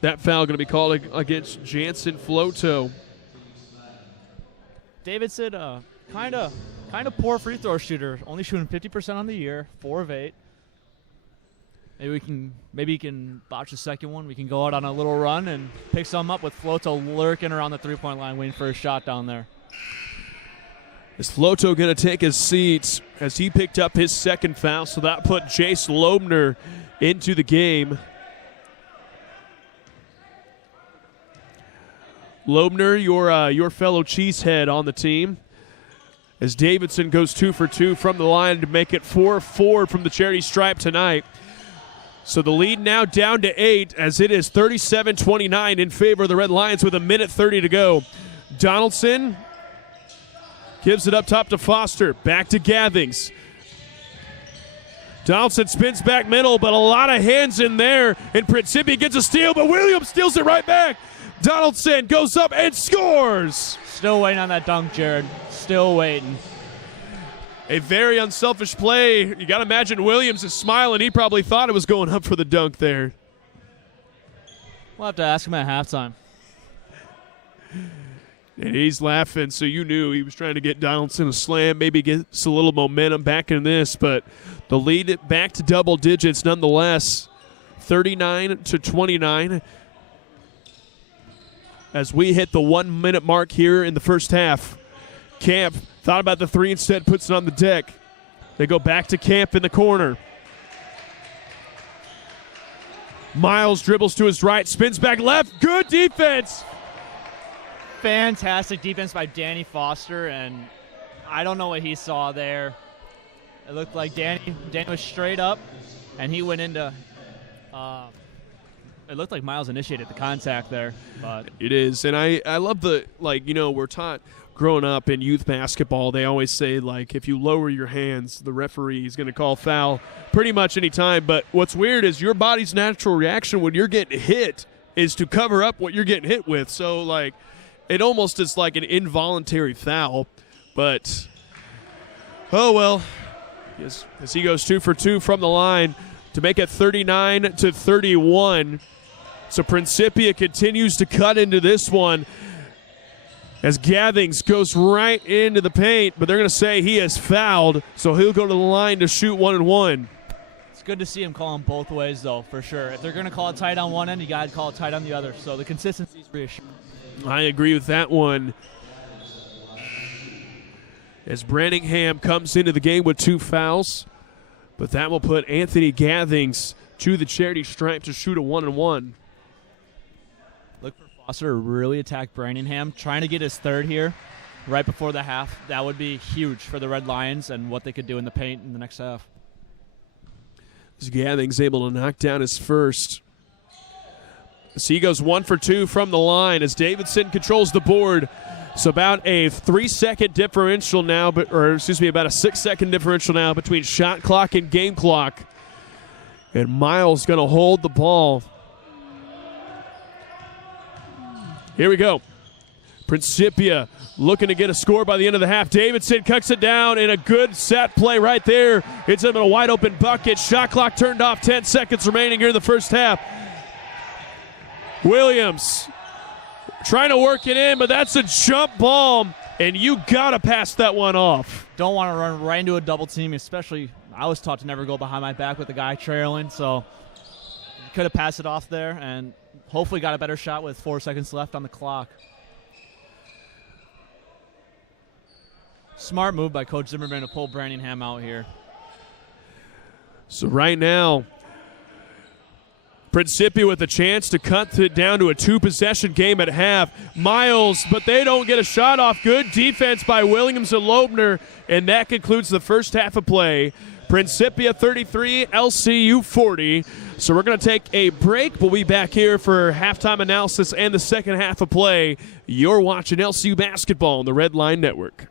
That foul going to be called against Jansen Floto. Davidson, kind of poor free throw shooter, only shooting 50% on the year, 4 of 8. Maybe he can botch the second one. We can go out on a little run and pick some up with Floto lurking around the 3-point line, waiting for a shot down there. Is Floto going to take his seat as he picked up his second foul? So that put Jace Loebner into the game. Loebner, your fellow cheesehead on the team. As Davidson goes 2 for 2 from the line to make it 4-4 from the charity stripe tonight. So the lead now down to 8 as it is 37-29 in favor of the Red Lions with 1:30 to go. Donaldson gives it up top to Foster. Back to Gathings. Donaldson spins back middle, but a lot of hands in there. And Principia gets a steal, but Williams steals it right back. Donaldson goes up and scores. Still waiting on that dunk, Jared. Still waiting. A very unselfish play. You got to imagine Williams is smiling. He probably thought it was going up for the dunk there. We'll have to ask him at halftime. And he's laughing, so you knew he was trying to get Donaldson a slam, maybe get a little momentum back in this, but the lead back to double digits nonetheless, 39-29. As we hit the 1 minute mark here in the first half. Camp thought about the three, instead puts it on the deck. They go back to Camp in the corner. Miles dribbles to his right, spins back left. Good defense. Fantastic defense by Danny Foster, and I don't know what he saw there. It looked like Danny was straight up, and he went into it looked like Miles initiated the contact there. But it is, and I love the, we're taught growing up in youth basketball, they always say, if you lower your hands, the referee is going to call foul pretty much any time. But what's weird is your body's natural reaction when you're getting hit is to cover up what you're getting hit with. So, it almost is like an involuntary foul. But, oh well, as he goes 2 for 2 from the line to make it 39-31. So Principia continues to cut into this one as Gathings goes right into the paint, but they're going to say he is fouled, so he'll go to the line to shoot 1-1. It's good to see him call them both ways, though, for sure. If they're going to call it tight on one end, you got to call it tight on the other. So the consistency is reassuring. I agree with that one. As Branningham comes into the game with 2 fouls, but that will put Anthony Gathings to the charity stripe to shoot a 1-1. Look for Foster to really attack Branningham, trying to get his third here right before the half. That would be huge for the Red Lions and what they could do in the paint in the next half. As Gathings able to knock down his first. So he goes 1 for 2 from the line as Davidson controls the board. So about a 3-second differential now, about a 6-second differential now between shot clock and game clock. And Miles going to hold the ball. Here we go. Principia looking to get a score by the end of the half. Davidson cuts it down in a good set play right there. It's in a wide open bucket. Shot clock turned off. 10 seconds remaining here in the first half. Williams trying to work it in, but that's a jump ball, and you got to pass that one off. Don't want to run right into a double team, especially I was taught to never go behind my back with the guy trailing, so could have passed it off there and hopefully got a better shot with 4 seconds left on the clock. Smart move by Coach Zimmerman to pull Branningham out here. So right now, Principia with a chance to cut it down to a 2-possession game at half. Miles, but they don't get a shot off. Good defense by Williams and Loebner, and that concludes the first half of play. Principia 33, LCU 40. So we're going to take a break. We'll be back here for halftime analysis and the second half of play. You're watching LCU basketball on the Red Line Network.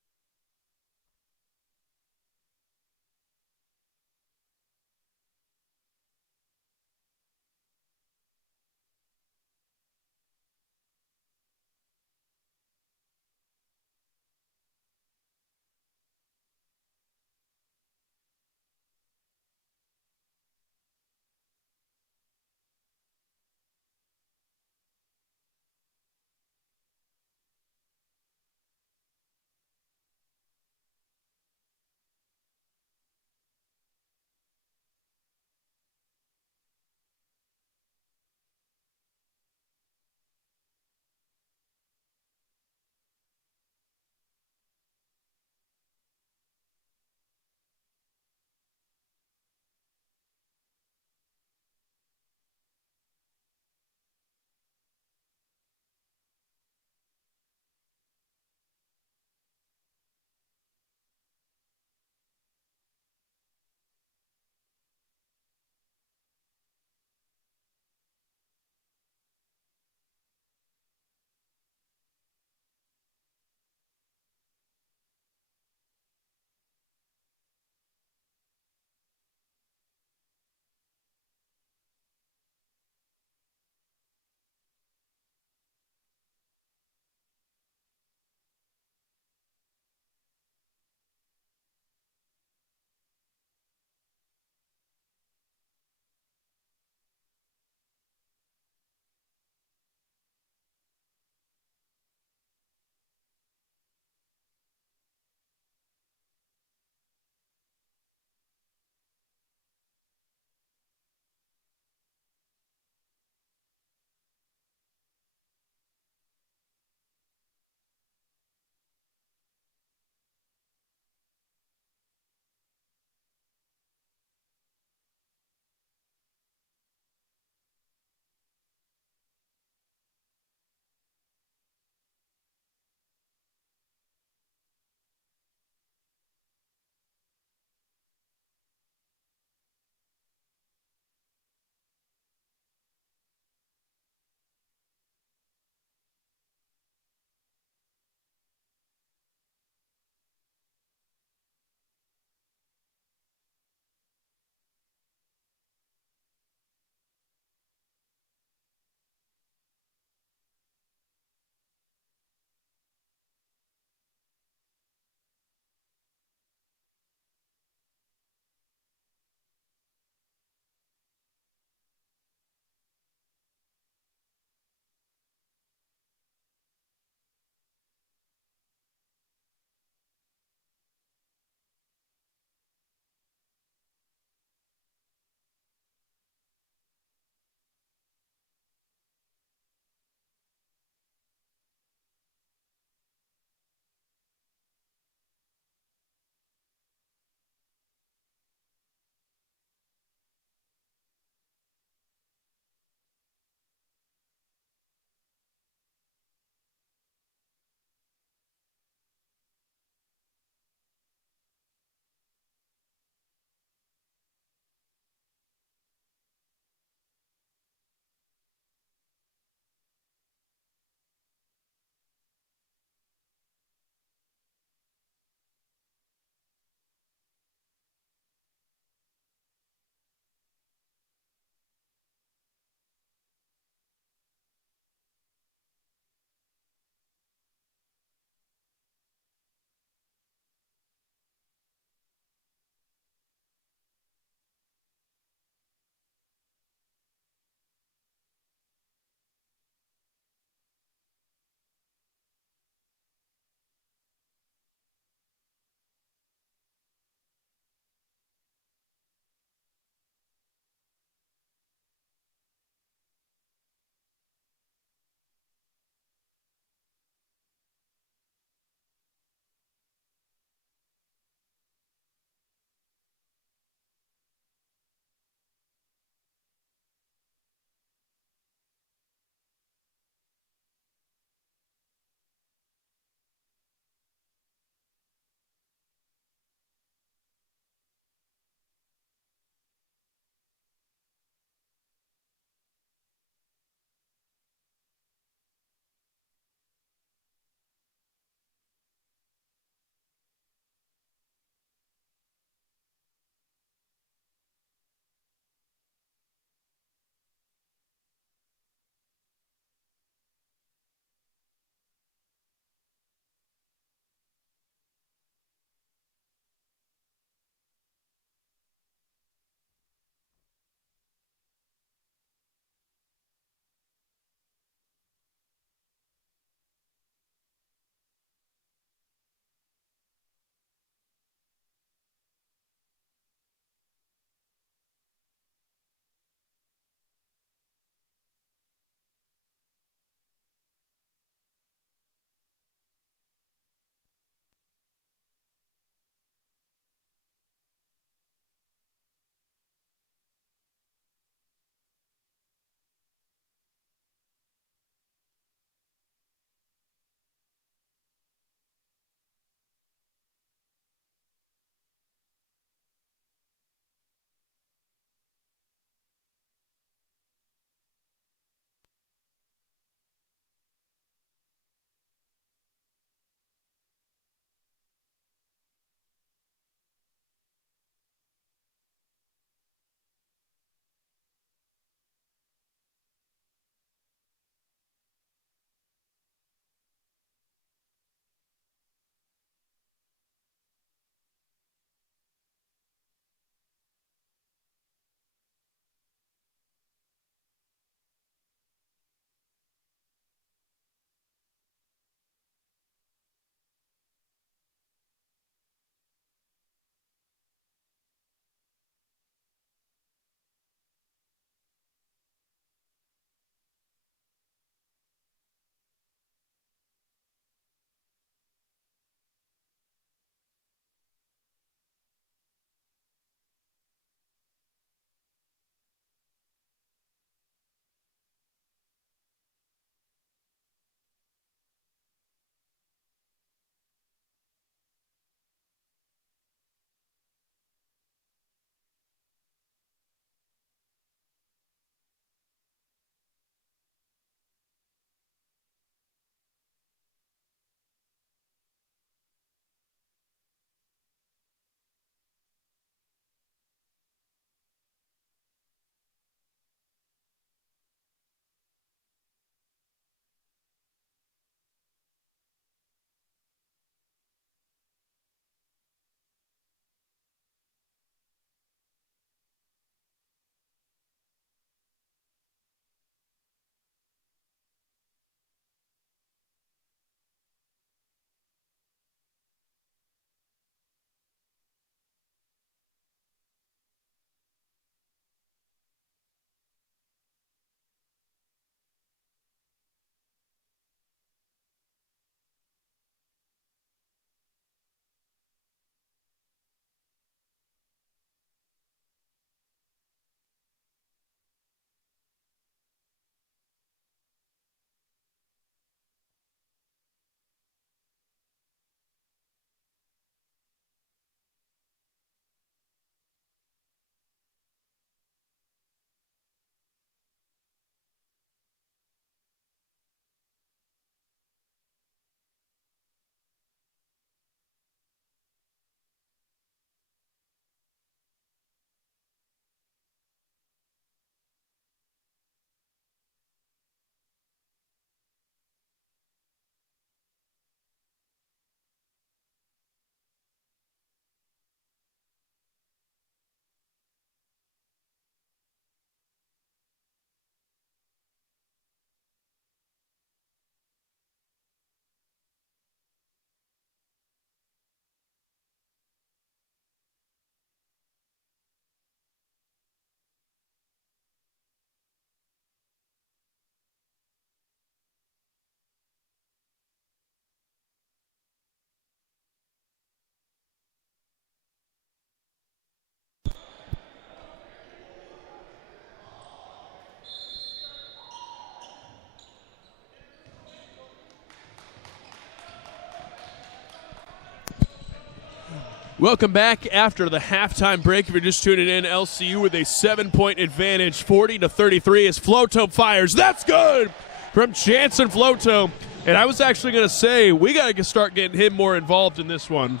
Welcome back after the halftime break. If you're just tuning in, LCU with a 7-point advantage, 40-33 as Floto fires. That's good from Jansen Floto. And I was actually going to say, we got to start getting him more involved in this one.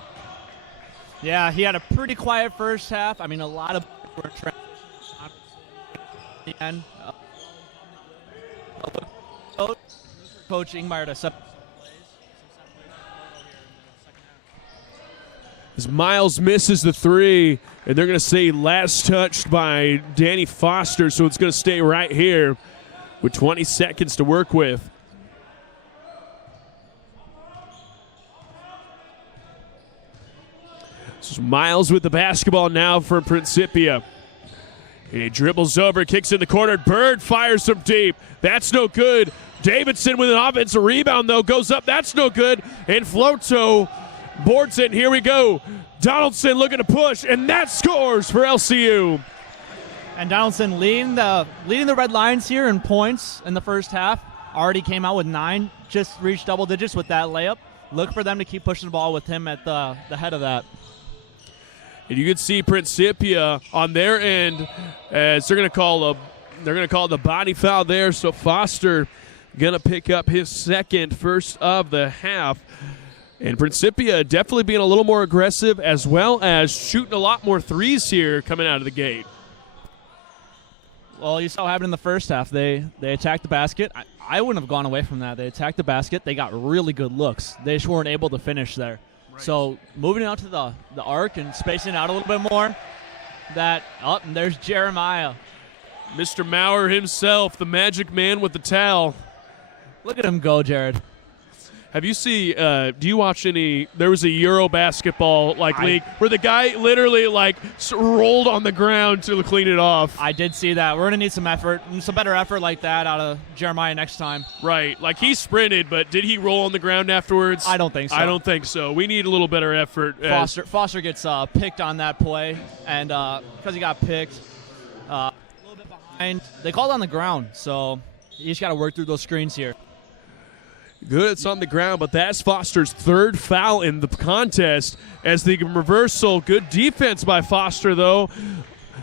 Yeah, he had a pretty quiet first half. I mean, a lot of were and Coach Ingmeyer to set. As Miles misses the three, and they're going to say last touched by Danny Foster, so it's going to stay right here with 20 seconds to work with. So Miles with the basketball now for Principia. And he dribbles over, kicks in the corner. Bird fires from deep. That's no good. Davidson with an offensive rebound, though, goes up. That's no good. And Floto boards it. Here we go. Donaldson looking to push, and that scores for LCU. And Donaldson leading the Red Lions here in points in the first half. Already came out with 9. Just reached double digits with that layup. Look for them to keep pushing the ball with him at the head of that. And you can see Principia on their end as they're going to call the body foul there. So Foster going to pick up his first of the half. And Principia definitely being a little more aggressive as well as shooting a lot more threes here coming out of the gate. Well, you saw what happened in the first half. They attacked the basket. I wouldn't have gone away from that. They attacked the basket. They got really good looks. They just weren't able to finish there. Right. So moving out to the arc and spacing it out a little bit more. And there's Jeremiah. Mr. Maurer himself, the magic man with the towel. Look at him go, Jared. Have you seen, do you watch any, there was a Euro basketball league where the guy literally rolled on the ground to clean it off. I did see that. We're going to need some better effort like that out of Jeremiah next time. Right. He sprinted, but did he roll on the ground afterwards? I don't think so. I don't think so. We need a little better effort. Foster gets picked on that play, and because he got picked, a little bit behind. They called on the ground, so you just got to work through those screens here. Good, it's on the ground, but that's Foster's third foul in the contest as the reversal. Good defense by Foster, though,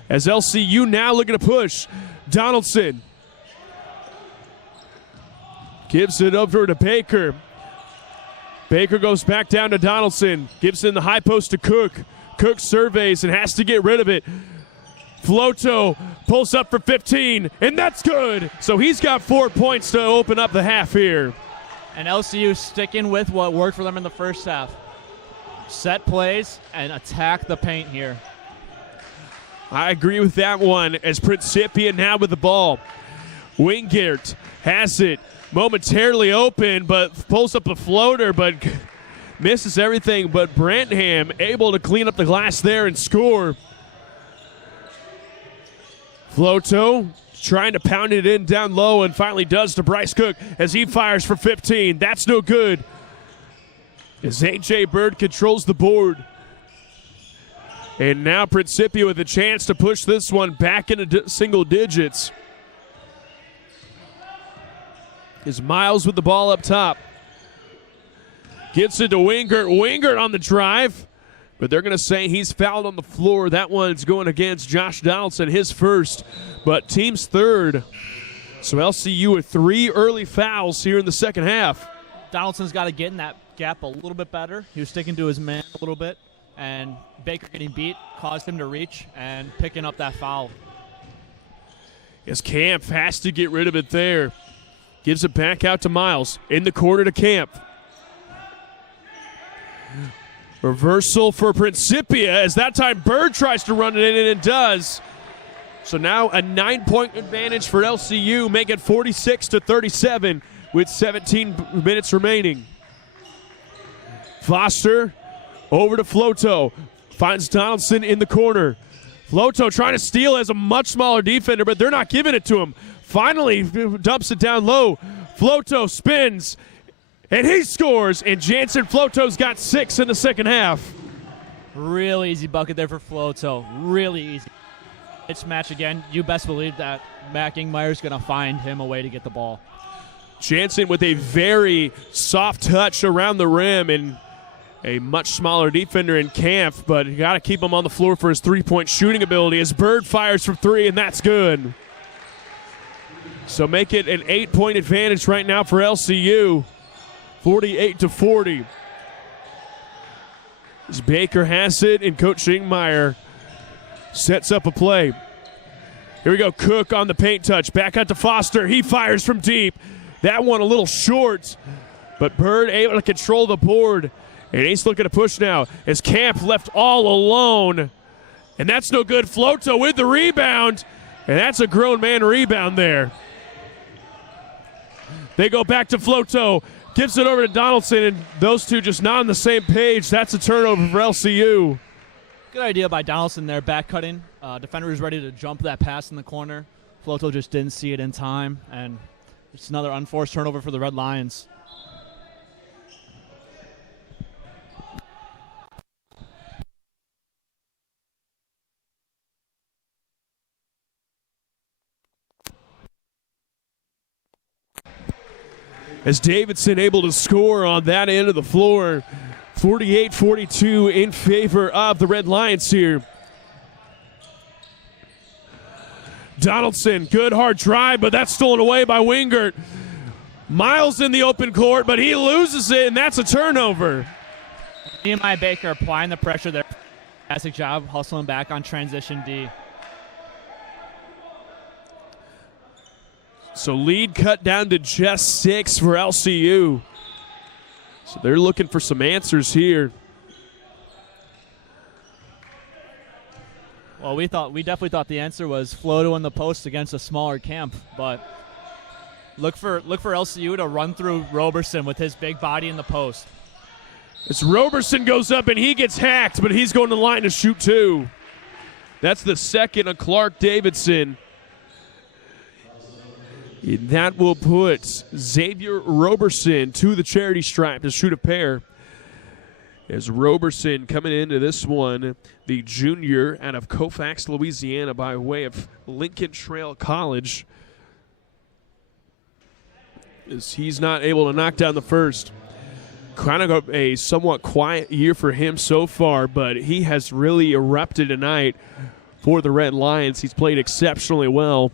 as LCU now looking to push. Donaldson gives it over to Baker. Baker goes back down to Donaldson. Gives in the high post to Cook. Cook surveys and has to get rid of it. Floto pulls up for 15, and that's good. So he's got 4 points to open up the half here. And LCU sticking with what worked for them in the first half. Set plays and attack the paint here. I agree with that one as Principia now with the ball. Wingert has it momentarily open, but pulls up a floater, but misses everything. But Brantham able to clean up the glass there and score. Floto trying to pound it in down low and finally does to Bryce Cook as he fires for 15. That's no good. As A.J. Bird controls the board. And now Principia with a chance to push this one back into single digits. Is Miles with the ball up top. Gets it to Wingert. Wingert on the drive. But they're going to say he's fouled on the floor. That one's going against Josh Donaldson, his first, but team's third. So LCU with 3 early fouls here in the second half. Donaldson's got to get in that gap a little bit better. He was sticking to his man a little bit, and Baker getting beat caused him to reach and picking up that foul. As Camp has to get rid of it there. Gives it back out to Miles. In the corner to Camp. Reversal for Principia as that time Bird tries to run it in, and it does. So now a 9-point advantage for LCU, make it 46-37 with 17 minutes remaining. Foster over to Floto. Finds Donaldson in the corner. Floto trying to steal as a much smaller defender, but they're not giving it to him. Finally dumps it down low. Floto spins. And he scores, and Jansen Floto's got 6 in the second half. Really easy bucket there for Floto. Really easy. It's match again. You best believe that Mac Ingmeyer's going to find him a way to get the ball. Jansen with a very soft touch around the rim, and a much smaller defender in Camp, but you got to keep him on the floor for his three-point shooting ability as Bird fires from three, and that's good. So make it an 8-point advantage right now for LCU, 48-40. As Baker has it, and Coach Ingmeyer sets up a play. Here we go, Cook on the paint touch, back out to Foster. He fires from deep. That one a little short, but Bird able to control the board. And he's looking to push now as Camp left all alone. And that's no good. Floto with the rebound. And that's a grown man rebound there. They go back to Floto. Gives it over to Donaldson, and those two just not on the same page. That's a turnover for LCU. Good idea by Donaldson there, back cutting. Defender was ready to jump that pass in the corner. Floto just didn't see it in time, and it's another unforced turnover for the Red Lions. As Davidson able to score on that end of the floor, 48-42 in favor of the Red Lions here. Donaldson, good hard drive, but that's stolen away by Wingert. Miles in the open court, but he loses it, and that's a turnover. Nehemiah Baker applying the pressure there. Fantastic job hustling back on transition D. So lead cut down to just 6 for LCU. So they're looking for some answers here. Well, we definitely thought the answer was Floto in the post against a smaller Camp, but look for LCU to run through Roberson with his big body in the post. As Roberson goes up and he gets hacked, but he's going to the line to shoot 2. That's the second of Clark Davidson. And that will put Xavier Roberson to the charity stripe to shoot a pair. As Roberson coming into this one, the junior out of Colfax, Louisiana, by way of Lincoln Trail College, as he's not able to knock down the first. Kind of a somewhat quiet year for him so far, but he has really erupted tonight for the Red Lions. He's played exceptionally well.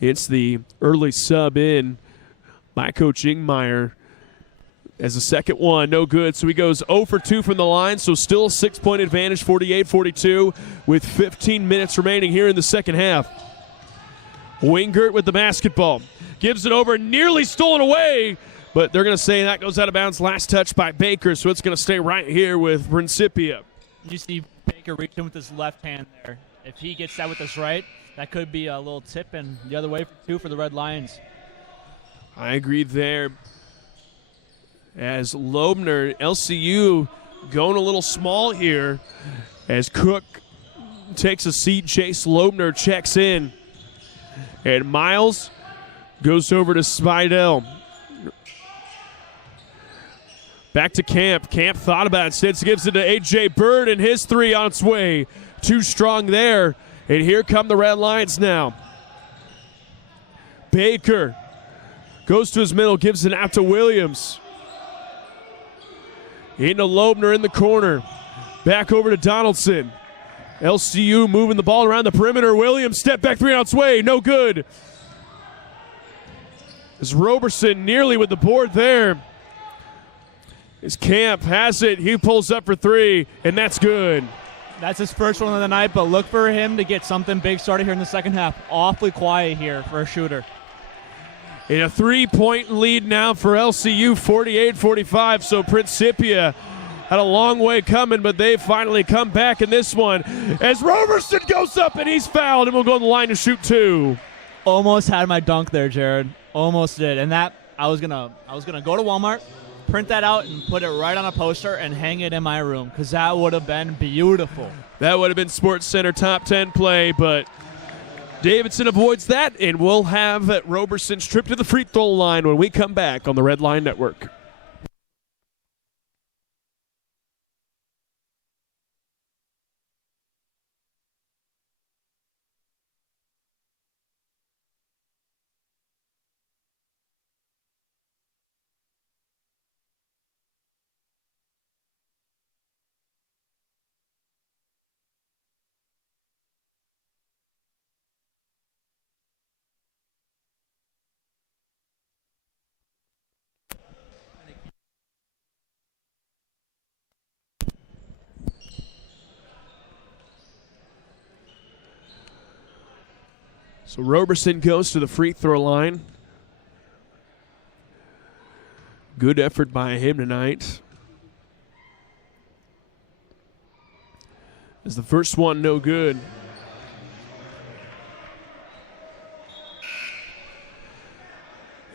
It's the early sub in by Coach Ingmeyer. As the second one, no good. So he goes 0 for 2 from the line. So still a 6-point advantage, 48-42, with 15 minutes remaining here in the second half. Wingert with the basketball. Gives it over, nearly stolen away. But they're going to say that goes out of bounds. Last touch by Baker, so it's going to stay right here with Principia. You see Baker reaching with his left hand there. If he gets that with his right, that could be a little tip and the other way for 2 for the Red Lions. I agree there. As Loebner, LCU going a little small here. As Cook takes a seat, Chase Loebner checks in. And Miles goes over to Spidell. Back to Camp. Camp thought about it. Instead, gives it to A.J. Bird, and his 3 on its way. Too strong there. And here come the Red Lions now. Baker goes to his middle, gives it out to Williams. Into Loebner in the corner. Back over to Donaldson. LCU moving the ball around the perimeter. Williams, step back 3 on its way. No good. As Roberson nearly with the board there. His Camp has it. He pulls up for 3, and that's good. That's his first one of the night, but look for him to get something big started here in the second half. Awfully quiet here for a shooter. In a 3-point lead now for LCU, 48-45. So Principia had a long way coming, but they finally come back in this one. As Roberson goes up and he's fouled, and will go on the line to shoot 2. Almost had my dunk there, Jared. Almost did. And that I was gonna go to Walmart, print that out, and put it right on a poster and hang it in my room, because that would have been beautiful. That would have been Sports Center top 10 play, but Davidson avoids that, and we'll have Roberson's trip to the free throw line when we come back on the Red Line Network. So Roberson goes to the free throw line. Good effort by him tonight. As the first one no good.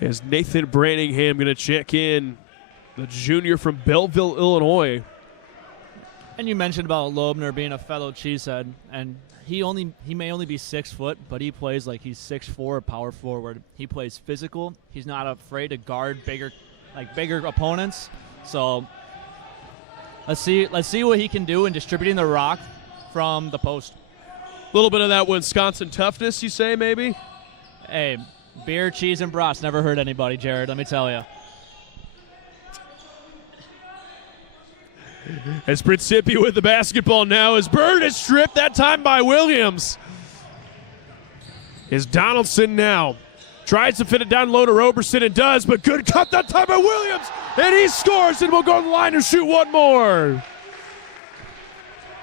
As Nathan Branningham going to check in, the junior from Belleville, Illinois. And you mentioned about Loebner being a fellow cheesehead, and he may only be 6 foot, but he plays like he's 6'4", power forward. He plays physical. He's not afraid to guard bigger opponents. So let's see what he can do in distributing the rock from the post. A little bit of that Wisconsin toughness, you say, maybe? Hey, beer, cheese, and brats never hurt anybody, Jared. Let me tell you. As Principia with the basketball now, as Bird is stripped, that time by Williams. As Donaldson now tries to fit it down low to Roberson and does, but good cut that time by Williams. And he scores and will go to the line to shoot one more.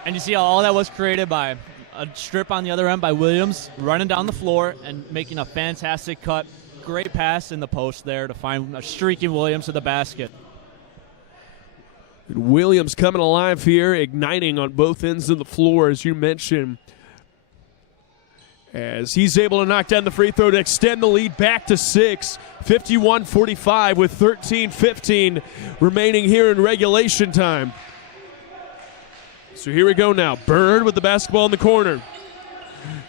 And you see how all that was created by a strip on the other end by Williams, running down the floor and making a fantastic cut. Great pass in the post there to find a streaking Williams to the basket. Williams coming alive here, igniting on both ends of the floor, as you mentioned. As he's able to knock down the free throw to extend the lead back to 6. 51-45 with 13-15 remaining here in regulation time. So here we go now. Bird with the basketball in the corner.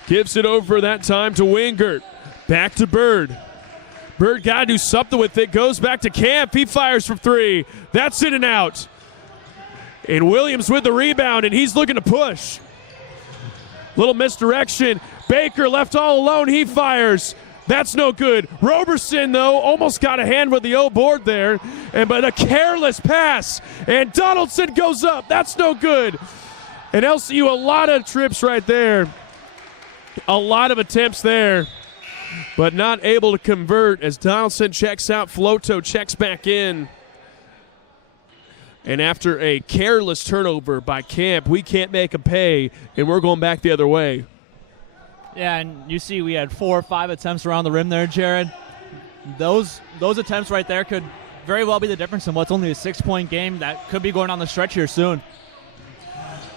Gives it over that time to Wingert. Back to Bird. Bird got to do something with it. Goes back to Camp. He fires from 3. That's in and out. And Williams with the rebound, and he's looking to push. Little misdirection. Baker left all alone. He fires. That's no good. Roberson, though, almost got a hand with the O board there. But a careless pass. And Donaldson goes up. That's no good. And LCU, a lot of trips right there. A lot of attempts there. But not able to convert as Donaldson checks out. Floto checks back in. And after a careless turnover by Camp, we can't make him pay, and we're going back the other way. Yeah, and you see we had 4 or 5 attempts around the rim there, Jared. Those attempts right there could very well be the difference in what's only a 6-point game that could be going on the stretch here soon.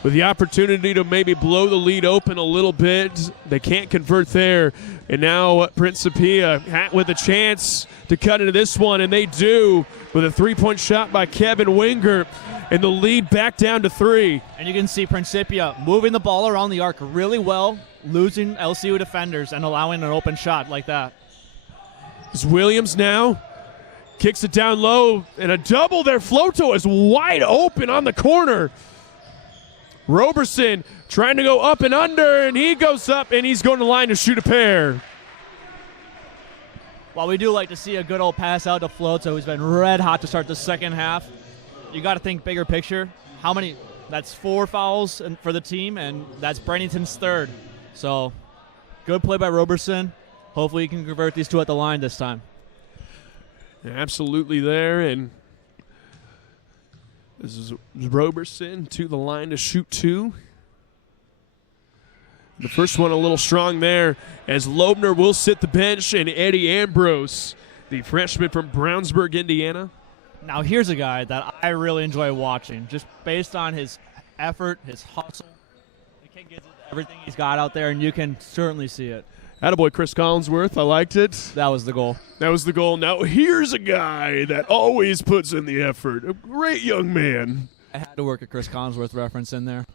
With the opportunity to maybe blow the lead open a little bit, they can't convert there. And now Principia with a chance to cut into this one, and they do with a 3-point shot by Kevin Wingert, and the lead back down to 3. And you can see Principia moving the ball around the arc really well, losing LCU defenders and allowing an open shot like that. As Williams now kicks it down low, and a double there. Floto is wide open on the corner. Roberson trying to go up and under, and he goes up, and he's going to the line to shoot a pair. While we do like to see a good old pass out to Floto, who's been red hot to start the second half, you got to think bigger picture. How many? That's 4 fouls for the team, and that's Brennington's 3rd. So good play by Roberson. Hopefully he can convert these 2 at the line this time. Absolutely there, and this is Roberson to the line to shoot 2. The first one a little strong there, as Loebner will sit the bench, and Eddie Ambrose, the freshman from Brownsburg, Indiana. Now here's a guy that I really enjoy watching, just based on his effort, his hustle. The kid gives it everything he's got out there, and you can certainly see it. Attaboy, Chris Collinsworth. I liked it. That was the goal. That was the goal. Now here's a guy that always puts in the effort. A great young man. I had to work a Chris Collinsworth reference in there.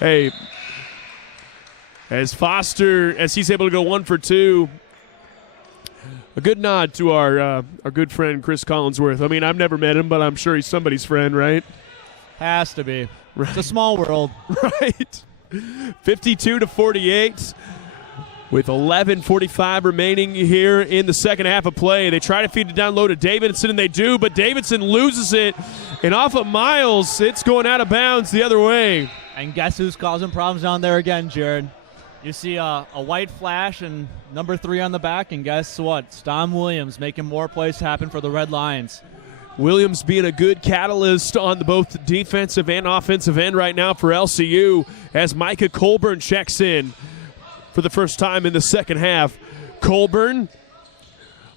Hey, as Foster, as he's able to go 1 for 2, a good nod to our good friend Chris Collinsworth. I mean, I've never met him, but I'm sure he's somebody's friend, right? Has to be. Right. It's a small world. Right. 52-48. With 11:45 remaining here in the second half of play. They try to feed it down low to Davidson, and they do, but Davidson loses it. And off of Miles, it's going out of bounds the other way. And guess who's causing problems down there again, Jared? You see a white flash and number 3 on the back, and guess what? Stom Williams making more plays happen for the Red Lions. Williams being a good catalyst on both defensive and offensive end right now for LCU as Micah Colburn checks in. for the first time in the second half. Colburn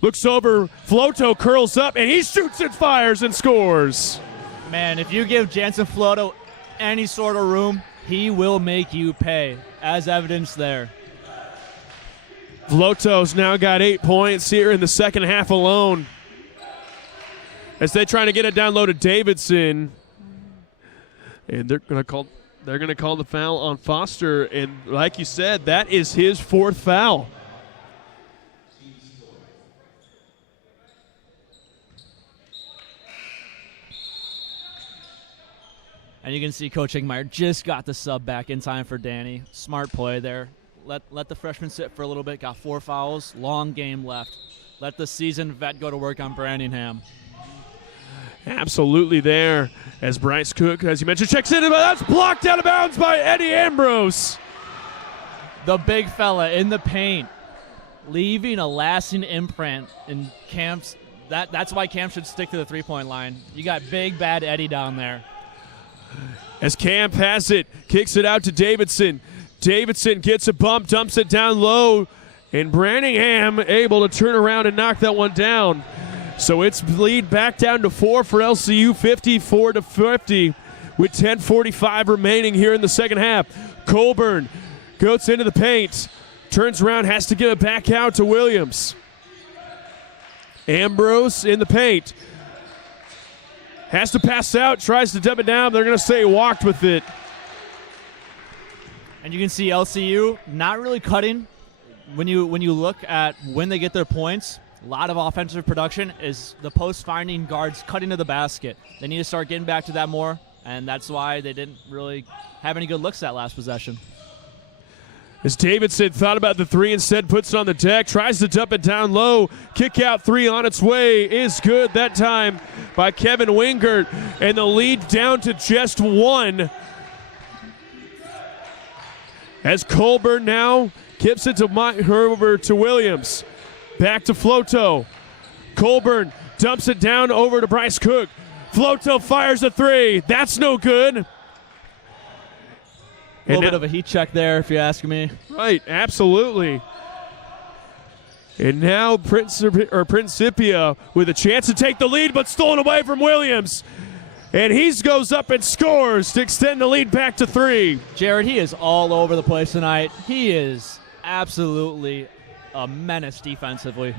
looks over, Floto curls up, and he shoots and fires and scores. Man, if you give Jansen Floto any sort of room, he will make you pay, as evidenced there. Floto's now got 8 points here in the second half alone, as they're trying to get it down low to Davidson. And they're going to call the foul on Foster, and like you said, that is his 4th foul. And you can see Coach Ingmeyer just got the sub back in time for Danny. Smart play there. Let the freshman sit for a little bit. Got 4 fouls. Long game left. Let the seasoned vet go to work on Branningham. Absolutely there, as Bryce Cook, as you mentioned, checks in, but that's blocked out of bounds by Eddie Ambrose. The big fella in the paint, leaving a lasting imprint in Camp's. That's why Camp should stick to the three-point line. You got big, bad Eddie down there. As Camp has it, kicks it out to Davidson. Davidson gets a bump, dumps it down low, and Branningham able to turn around and knock that one down. So it's lead back down to 4 for LCU, 54-50, with 10:45 remaining here in the second half. Colburn goes into the paint, turns around, has to give it back out to Williams. Ambrose in the paint. Has to pass out, tries to dump it down. They're going to say walked with it. And you can see LCU not really cutting. When you look at when they get their points, a lot of offensive production is the post-finding guards cutting to the basket. They need to start getting back to that more, and that's why they didn't really have any good looks that last possession. As Davidson thought about the 3, instead puts it on the deck, tries to dump it down low. Kick out 3 on its way is good that time by Kevin Wingert, and the lead down to just 1. As Colburn now kips it to over to Williams. Back to Floto. Colburn dumps it down over to Bryce Cook. Floto fires a 3. That's no good. A little bit of a heat check there, if you ask me. Right, absolutely. And now Principia with a chance to take the lead, but stolen away from Williams. And he goes up and scores to extend the lead back to 3. Jared, he is all over the place tonight. He is absolutely a menace defensively.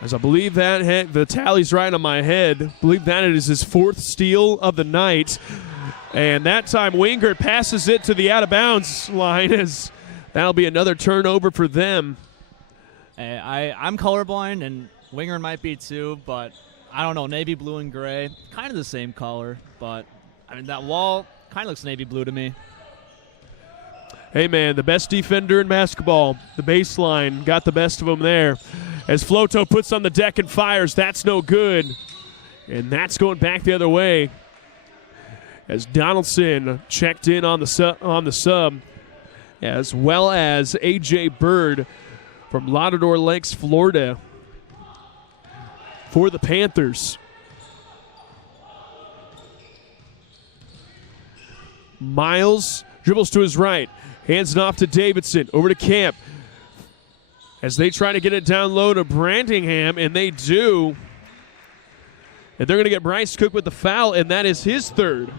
As I believe that the tally's right on my head. I believe that it is his 4th steal of the night. And that time Wingert passes it to the out-of-bounds line, as that'll be another turnover for them. I'm colorblind, and Wingert might be too, but I don't know, navy blue and gray, kind of the same color, but I mean that wall kind of looks navy blue to me. Hey, man, the best defender in basketball, the baseline, got the best of him there. As Floto puts on the deck and fires, that's no good. And that's going back the other way. As Donaldson checked in on the sub, as well as A.J. Bird from Lauderdale Lakes, Florida, for the Panthers. Miles dribbles to his right. Hands it off to Davidson. Over to Camp. As they try to get it down low to Branningham, and they do. And they're going to get Bryce Cook with the foul, and that is his 3rd.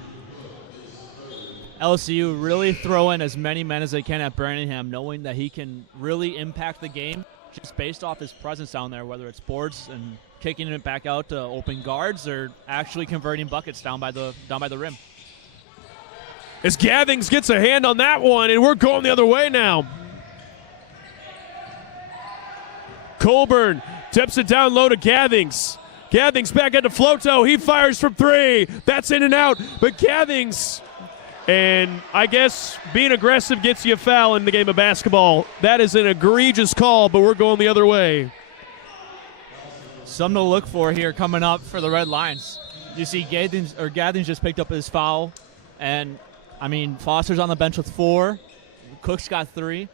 LCU really throw in as many men as they can at Branningham, knowing that he can really impact the game just based off his presence down there, whether it's boards and kicking it back out to open guards or actually converting buckets down by the rim. As Gathings gets a hand on that one, and we're going the other way now. Colburn tips it down low to Gathings. Gathings back into Floto. He fires from 3. That's in and out. But Gathings, and I guess being aggressive gets you a foul in the game of basketball. That is an egregious call, but we're going the other way. Something to look for here coming up for the Red Lions. You see Gathings just picked up his foul, and I mean, Foster's on the bench with 4. Cook's got 3.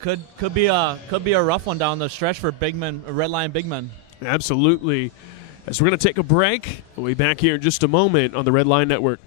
Could be a rough one down the stretch for big men, Red Lion big men. Absolutely. As we're going to take a break, we'll be back here in just a moment on the Red Line Network.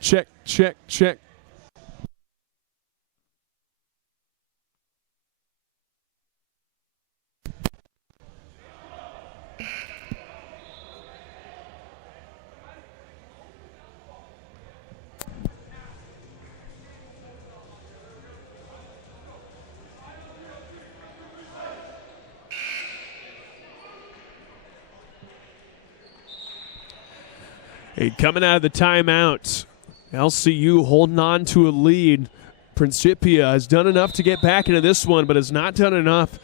Check, check, check. Hey, coming out of the timeout, LCU holding on to a lead. Principia has done enough to get back into this one, but has not done enough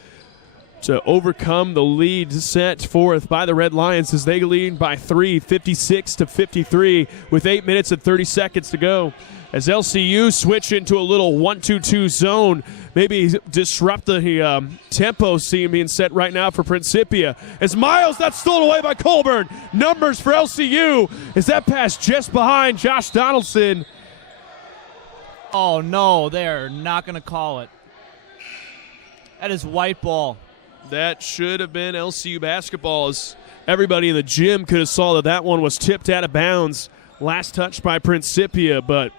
to overcome the lead set forth by the Red Lions as they lead by 3, 56-53, with 8 minutes and 30 seconds to go. As LCU switch into a little 1-2-2 zone, maybe disrupt the tempo scene being set right now for Principia. As Miles, that's stolen away by Colburn. Numbers for LCU. Is that pass just behind Josh Donaldson? Oh, no, they're not going to call it. That is white ball. That should have been LCU basketball, as everybody in the gym could have saw that that one was tipped out of bounds. Last touch by Principia, but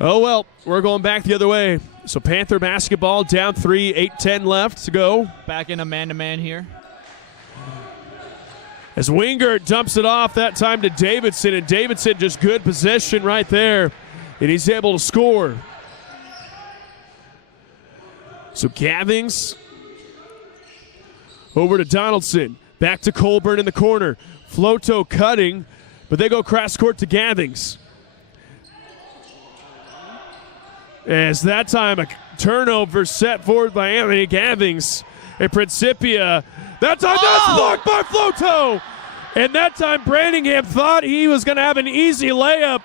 oh well, we're going back the other way. So Panther basketball down 3, 8-10 left to go. Back in a man-to-man here. As Wingert dumps it off, that time to Davidson, and Davidson just good possession right there, and he's able to score. So Gavings over to Donaldson. Back to Colburn in the corner. Floto cutting, but they go cross court to Gavings. As that time a turnover set forward by Anthony Gavings. And Principia, that time that's blocked by Floto. And that time Branningham thought he was going to have an easy layup.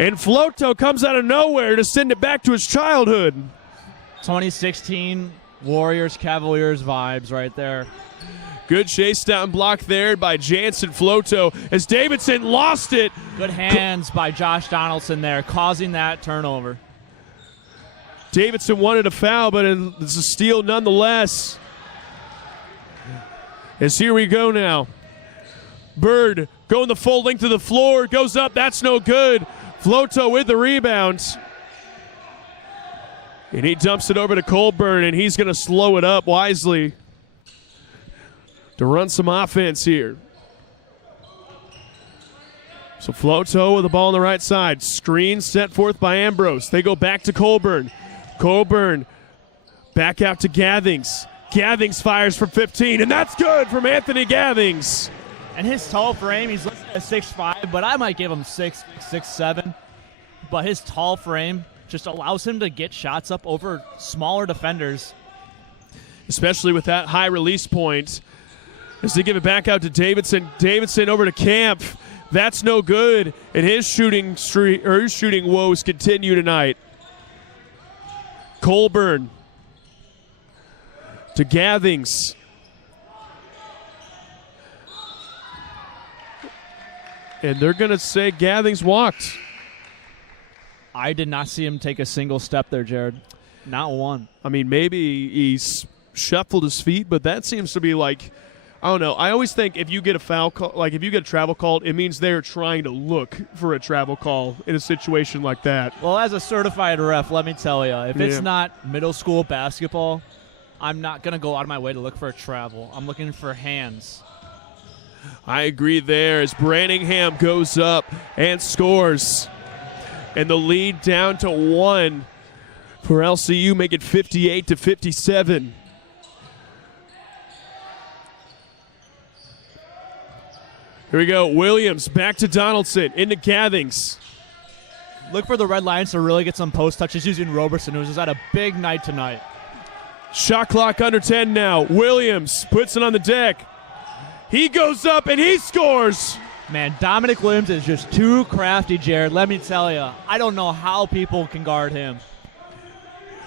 And Floto comes out of nowhere to send it back to his childhood. 2016 Warriors Cavaliers vibes right there. Good chase down block there by Jansen Floto as Davidson lost it. Good hands by Josh Donaldson there, causing that turnover. Davidson wanted a foul, but it's a steal nonetheless. As here we go now. Bird going the full length of the floor, goes up, that's no good. Floto with the rebound. And he dumps it over to Colburn, and he's going to slow it up wisely to run some offense here. So Floto with the ball on the right side. Screen set forth by Ambrose. They go back to Colburn. Colburn back out to Gavings. Gavings fires from 15, and that's good from Anthony Gavings. And his tall frame, he's listed at 6'5", but I might give him 6'7". But his tall frame just allows him to get shots up over smaller defenders. Especially with that high release point. As they give it back out to Davidson. Davidson over to Camp. That's no good. And his shooting woes continue tonight. Colburn to Gavings. And they're going to say Gavings walked. I did not see him take a single step there, Jared. Not one. I mean, maybe he's shuffled his feet, but that seems to be like, I don't know. I always think if you get a foul call, like if you get a travel call, it means they're trying to look for a travel call in a situation like that. Well, as a certified ref, let me tell you, if it's not middle school basketball, I'm not going to go out of my way to look for a travel. I'm looking for hands. I agree there as Branningham goes up and scores. And the lead down to 1 for LCU, make it 58-57. Here we go. Williams back to Donaldson, into Gavings. Look for the Red Lions to really get some post touches using Roberson, who's had a big night tonight. Shot clock under 10 now. Williams puts it on the deck. He goes up and he scores. Man, Dominic Williams is just too crafty, Jared. Let me tell you. I don't know how people can guard him.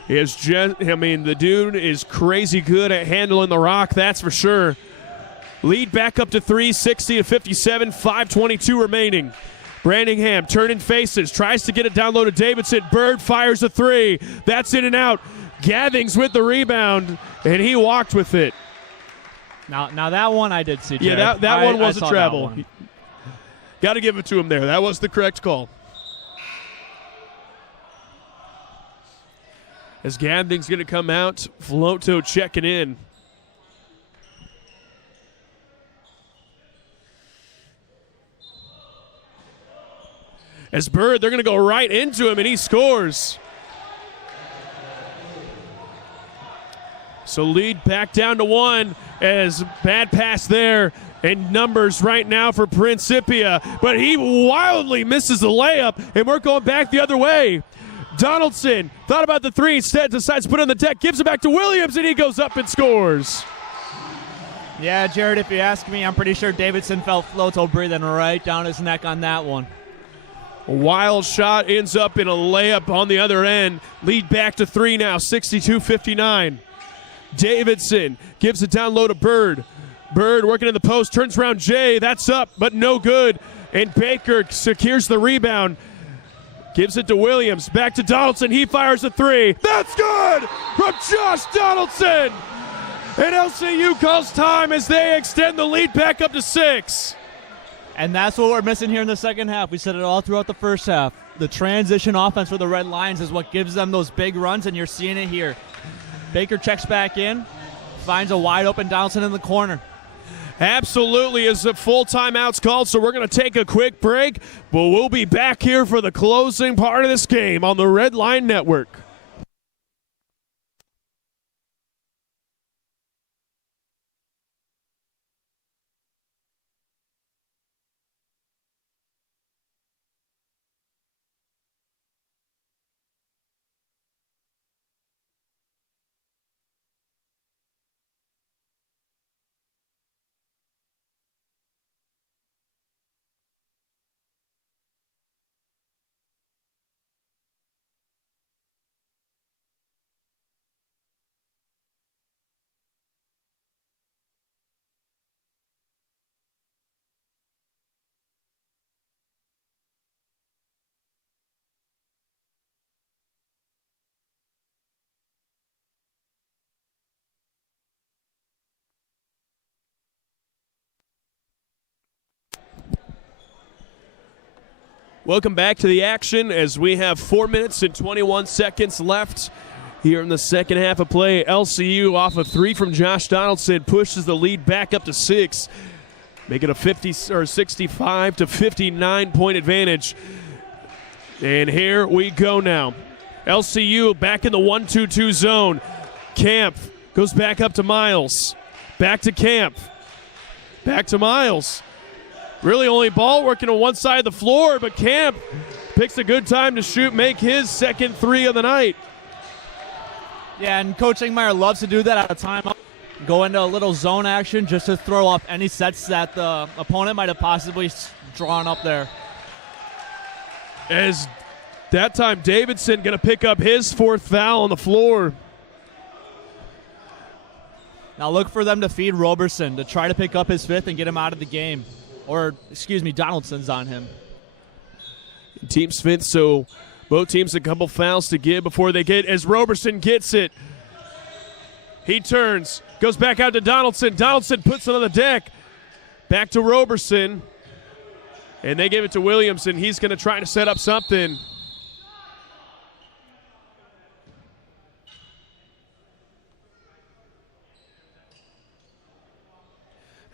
The dude is crazy good at handling the rock, that's for sure. Lead back up to 3, 60-57, 5:22 remaining. Branningham turning faces, tries to get it down low to Davidson. Bird fires a 3. That's in and out. Gavings with the rebound, and he walked with it. Now that one I did see, Jared. Yeah, that one was a travel. Got to give it to him there. That was the correct call. As Ganding's going to come out, Floto checking in. As Bird, they're going to go right into him, and he scores. So lead back down to 1 as bad pass there, and numbers right now for Principia. But he wildly misses the layup, and we're going back the other way. Donaldson thought about the 3, instead decides to put it on the deck, gives it back to Williams, and he goes up and scores. Yeah, Jared, if you ask me, I'm pretty sure Davidson felt Floto breathing right down his neck on that one. A wild shot ends up in a layup on the other end. Lead back to 3 now, 62-59. Davidson gives it down low to Bird. Bird working in the post, turns around Jay. That's up, but no good. And Baker secures the rebound. Gives it to Williams. Back to Donaldson. He fires a 3. That's good from Josh Donaldson. And LCU calls time as they extend the lead back up to 6. And that's what we're missing here in the second half. We said it all throughout the first half. The transition offense for the Red Lions is what gives them those big runs, and you're seeing it here. Baker checks back in, finds a wide open Donaldson in the corner. Absolutely, as a full timeout's called, so we're going to take a quick break, but we'll be back here for the closing part of this game on the Red Line Network. Welcome back to the action as we have 4 minutes and 21 seconds left here in the second half of play. LCU off a 3 from Josh Donaldson pushes the lead back up to 6, make it a 65 to 59 point advantage. And here we go now. LCU back in the 1-2-2 zone. Camp goes back up to Miles. Back to Camp. Back to Miles. Really only ball working on one side of the floor, but Camp picks a good time to shoot, make his second 3 of the night. Yeah, and Coach Ingmeyer loves to do that at a timeout. Go into a little zone action just to throw off any sets that the opponent might have possibly drawn up there. As that time Davidson going to pick up his 4th foul on the floor. Now look for them to feed Roberson to try to pick up his 5th and get him out of the game. Or, excuse me, Donaldson's on him. Team's 5th, so both teams a couple fouls to give before they get, as Roberson gets it. He turns, goes back out to Donaldson. Donaldson puts it on the deck. Back to Roberson. And they give it to Williamson. He's going to try to set up something.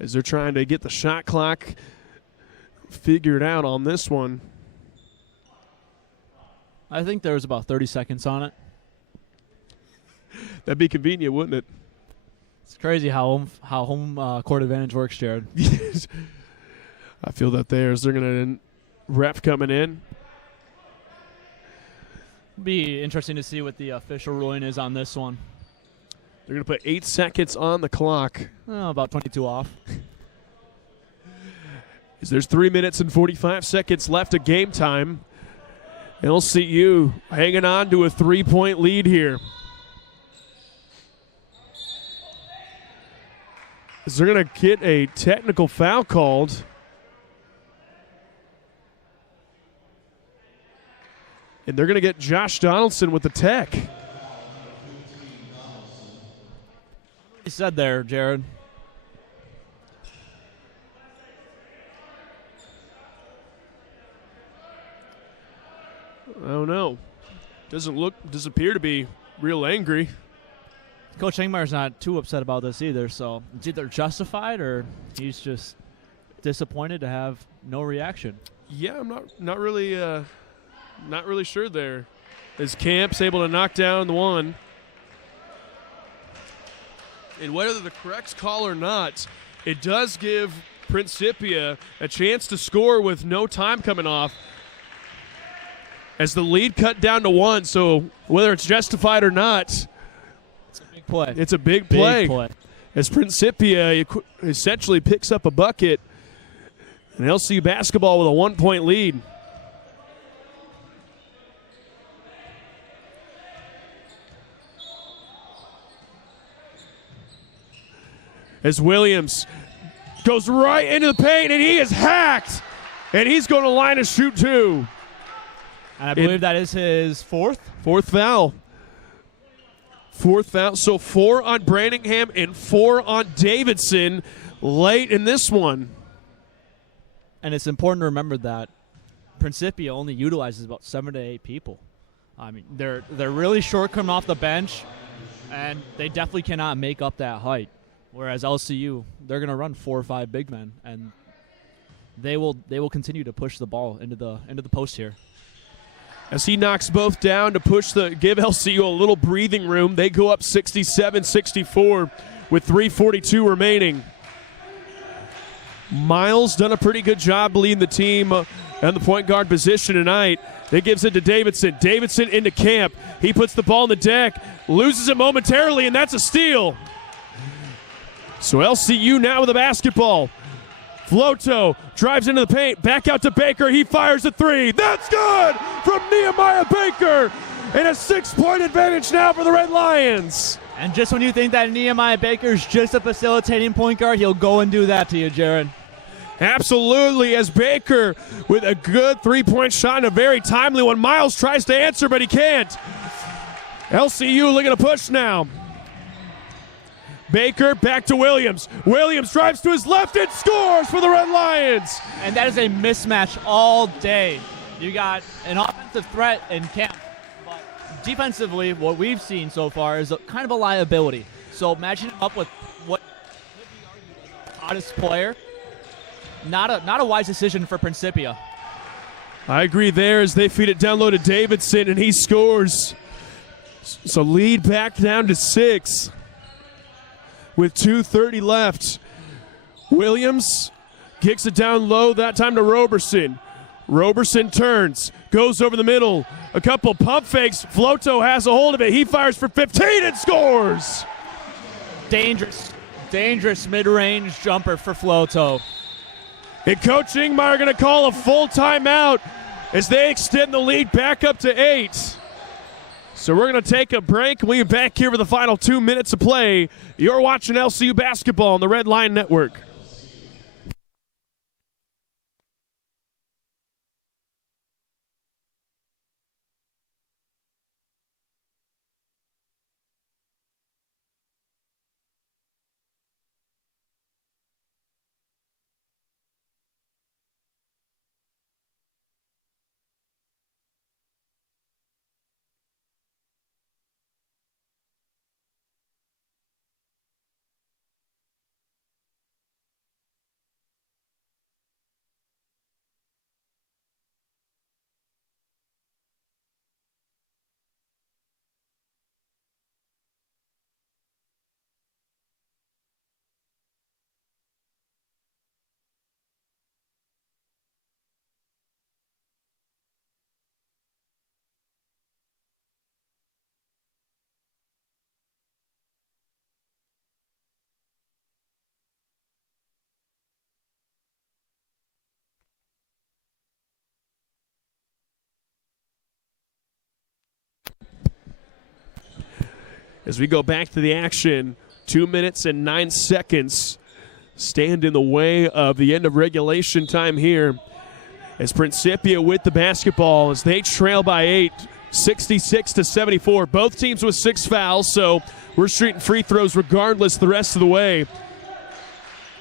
As they're trying to get the shot clock figured out on this one. I think there was about 30 seconds on it. That'd be convenient, wouldn't it? It's crazy how home court advantage works, Jared. I feel that they're going to ref coming in. Be interesting to see what the official ruling is on this one. They're going to put 8 seconds on the clock. About 22 off. As there's 3 minutes and 45 seconds left of game time. LCU hanging on to a 3-point lead here. As they're going to get a technical foul called. And they're going to get Josh Donaldson with the tech. You said there, Jared. I don't know. Doesn't appear to be real angry. Coach Engmeyer's not too upset about this either, so it's either justified or he's just disappointed to have no reaction. Yeah, I'm not really sure there. As Camp's able to knock down the one. And whether the correct call or not, it does give Principia a chance to score with no time coming off. As the lead cut down to 1, so whether it's justified or not, it's a big play. It's a big play. Big play. As Principia essentially picks up a bucket, and LCU basketball with a 1-point lead. As Williams goes right into the paint, and he is hacked, and he's going to line a shoot 2. And I believe that is his fourth foul. So 4 on Branningham and 4 on Davidson late in this one. And it's important to remember that Principia only utilizes about 7 to 8 people. I mean, they're really short coming off the bench, and they definitely cannot make up that height. Whereas LCU, they're going to run 4 or 5 big men, and they will continue to push the ball into the post here. As he knocks both down to give LCU a little breathing room. They go up 67-64 with 3:42 remaining. Miles done a pretty good job leading the team on the point guard position tonight. That gives it to Davidson. Davidson into Camp. He puts the ball on the deck, loses it momentarily, and that's a steal. So LCU now with the basketball. Floto drives into the paint, back out to Baker. He fires a 3. That's good from Nehemiah Baker. And a 6-point advantage now for the Red Lions. And just when you think that Nehemiah Baker's just a facilitating point guard, he'll go and do that to you, Jared. Absolutely, as Baker with a good 3-point shot and a very timely one. Miles tries to answer, but he can't. LCU looking to push now. Baker back to Williams. Williams drives to his left and scores for the Red Lions. And that is a mismatch all day. You got an offensive threat in Camp, but defensively, what we've seen so far is kind of a liability. So matching him up with what could be argued as the hottest player, not a wise decision for Principia. I agree there as they feed it down low to Davidson, and he scores. So lead back down to 6. With 2:30 left. Williams kicks it down low, that time to Roberson. Roberson turns, goes over the middle. A couple pump fakes. Floto has a hold of it. He fires for 15 and scores. Dangerous mid-range jumper for Floto. And Coach Ingmeyer going to call a full timeout as they extend the lead back up to 8. So we're going to take a break. We'll be back here for the final 2 minutes of play. You're watching LCU basketball on the Red Line Network. As we go back to the action, 2 minutes and 9 seconds stand in the way of the end of regulation time here. As Principia with the basketball as they trail by 8, 66-74. Both teams with 6 fouls, so we're shooting free throws regardless the rest of the way.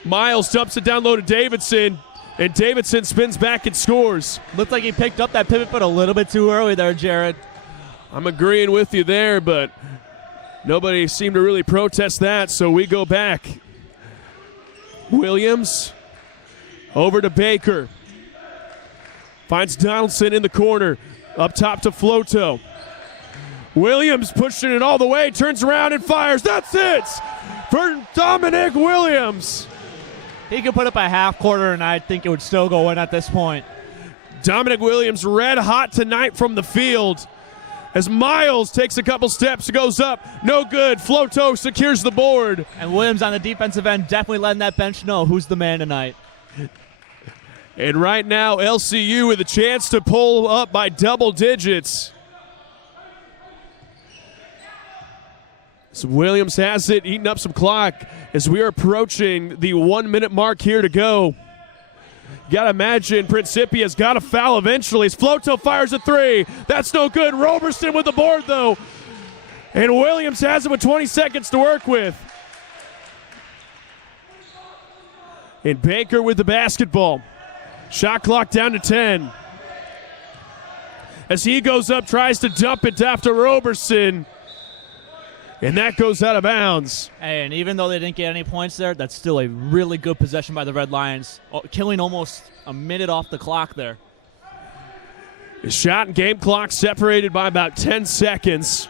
Miles dumps it down low to Davidson, and Davidson spins back and scores. Looked like he picked up that pivot foot a little bit too early there, Jared. I'm agreeing with you there, but nobody seemed to really protest that, so we go back. Williams over to Baker. Finds Donaldson in the corner. Up top to Floto. Williams pushing it all the way, turns around and fires. That's it for Dominic Williams. He could put up a half quarter, and I think it would still go in at this point. Dominic Williams red hot tonight from the field. As Miles takes a couple steps, goes up, no good. Floto secures the board. And Williams on the defensive end definitely letting that bench know who's the man tonight. And right now, LCU with a chance to pull up by double digits. So Williams has it, eating up some clock as we are approaching the 1 minute mark here to go. You got to imagine Principia's got to foul eventually as Floto fires a three. That's no good. Roberson with the board, though. And Williams has it with 20 seconds to work with. And Baker with the basketball. Shot clock down to 10. As he goes up, tries to dump it after Roberson. And that goes out of bounds. And even though they didn't get any points there, that's still a really good possession by the Red Lions, killing almost a minute off the clock there. The shot and game clock separated by about 10 seconds.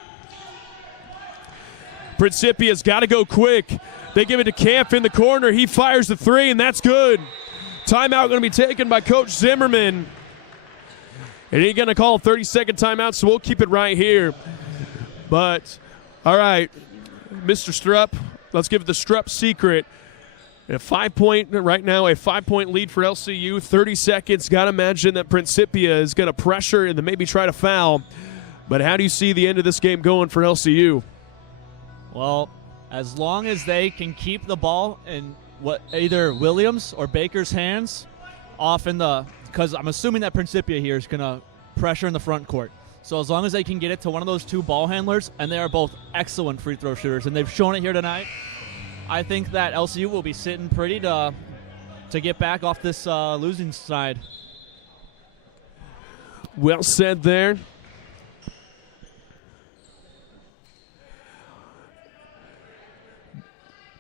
Principia's got to go quick. They give it to Camp in the corner. He fires the three, and that's good. Timeout going to be taken by Coach Zimmerman. And he's going to call a 30-second timeout, so we'll keep it right here. But, all right, Mr. Strupp, let's give it the Strupp secret. A 5-point, right now, a 5-point lead for LCU. 30 seconds. Got to imagine that Principia is going to pressure and then maybe try to foul. But how do you see the end of this game going for LCU? Well, as long as they can keep the ball in either Williams or Baker's hands off in the, because I'm assuming that Principia here is going to pressure in the front court. So as long as they can get it to one of those two ball handlers, and they are both excellent free throw shooters, and they've shown it here tonight, I think that LCU will be sitting pretty to get back off this losing side. Well said there.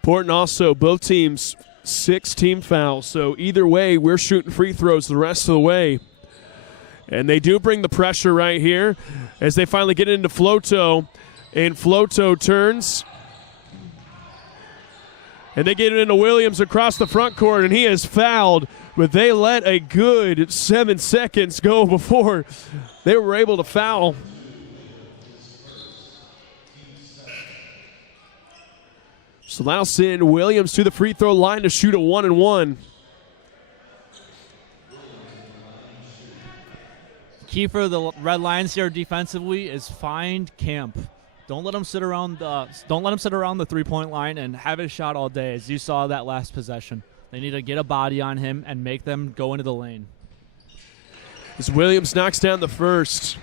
Important also, both teams 6 team fouls. So either way, we're shooting free throws the rest of the way. And they do bring the pressure right here as they finally get into Floto. And Floto turns. And they get it into Williams across the front court, and he is fouled. But they let a good 7 seconds go before they were able to foul. So that'll send Williams to the free throw line to shoot a 1-and-1. Key for the Red Lions here defensively is find Camp. Don't let him sit around the 3-point line and have his shot all day, as you saw that last possession. They need to get a body on him and make them go into the lane. As Williams knocks down the first.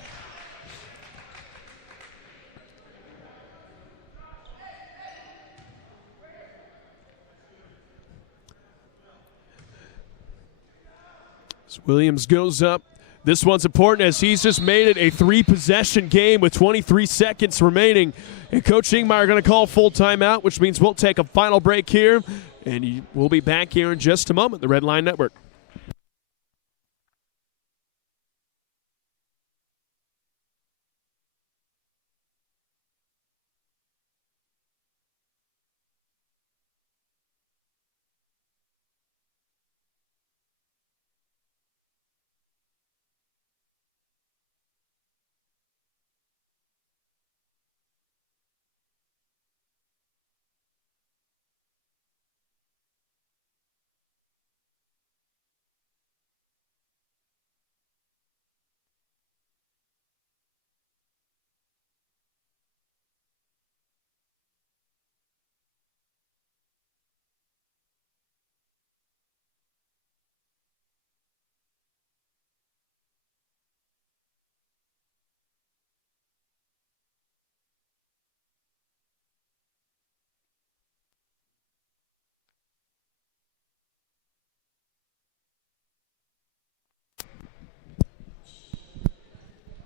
As Williams goes up. This one's important as he's just made it a 3-possession game with 23 seconds remaining. And Coach Ingmeyer going to call full timeout, which means we'll take a final break here. And we'll be back here in just a moment, the Red Line Network.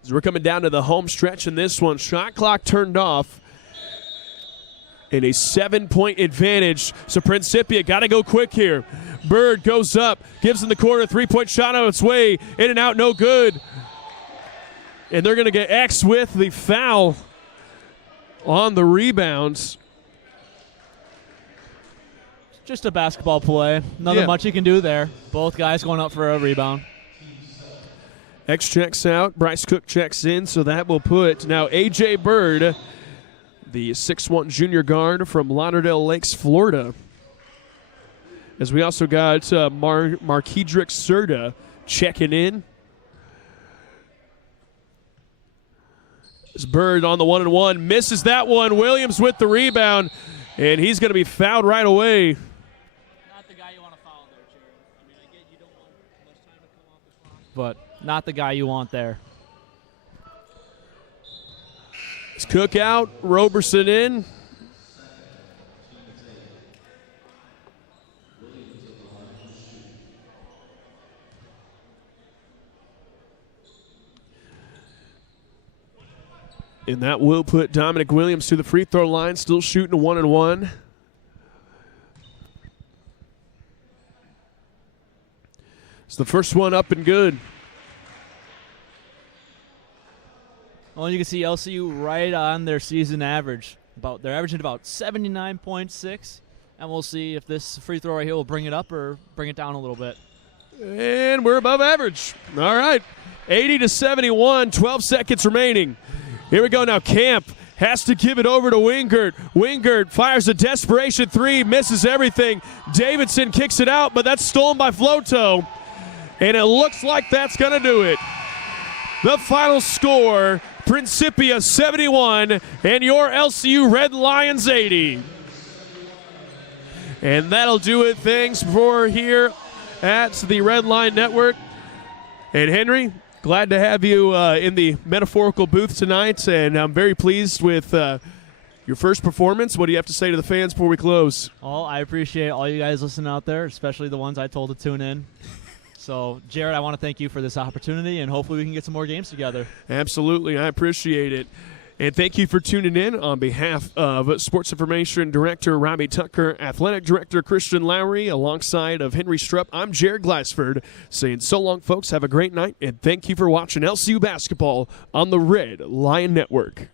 As we're coming down to the home stretch in this one. Shot clock turned off. And a 7-point advantage. So Principia got to go quick here. Bird goes up, gives in the corner, 3-point shot on its way. In and out, no good. And they're going to get X with the foul on the rebounds. Just a basketball play. Nothing much you can do there. Both guys going up for a rebound. X checks out. Bryce Cook checks in, so that will put now A.J. Bird, the 6'1 junior guard from Lauderdale Lakes, Florida. As we also got Marquedrick Serta checking in. As Bird on the 1-and-1, misses that one. Williams with the rebound, and he's going to be fouled right away. Not the guy you want to foul there, Jared. I mean, I get you don't want much time to come off the clock, but not the guy you want there. It's Cook out, Roberson in. And that will put Dominic Williams to the free throw line, still shooting a 1-and-1. It's the first one up and good. Well, you can see LCU right on their season average. They're averaging about 79.6, and we'll see if this free throw right here will bring it up or bring it down a little bit. And we're above average. All right, 80-71, 12 seconds remaining. Here we go now. Camp has to give it over to Wingert. Wingert fires a desperation three, misses everything. Davidson kicks it out, but that's stolen by Floto. And it looks like that's going to do it. The final score, Principia 71 and your LCU Red Lions 80. And that'll do it. Thanks for here at the Red Line Network. And Henry, glad to have you in the metaphorical booth tonight, and I'm very pleased with your first performance. What do you have to say to the fans before we close? Well, I appreciate all you guys listening out there, especially the ones I told to tune in. So, Jared, I want to thank you for this opportunity, and hopefully we can get some more games together. Absolutely. I appreciate it. And thank you for tuning in on behalf of Sports Information Director Robbie Tucker, Athletic Director Christian Lowry, alongside of Henry Strupp. I'm Jared Glassford saying so long, folks. Have a great night, and thank you for watching LCU basketball on the Red Lion Network.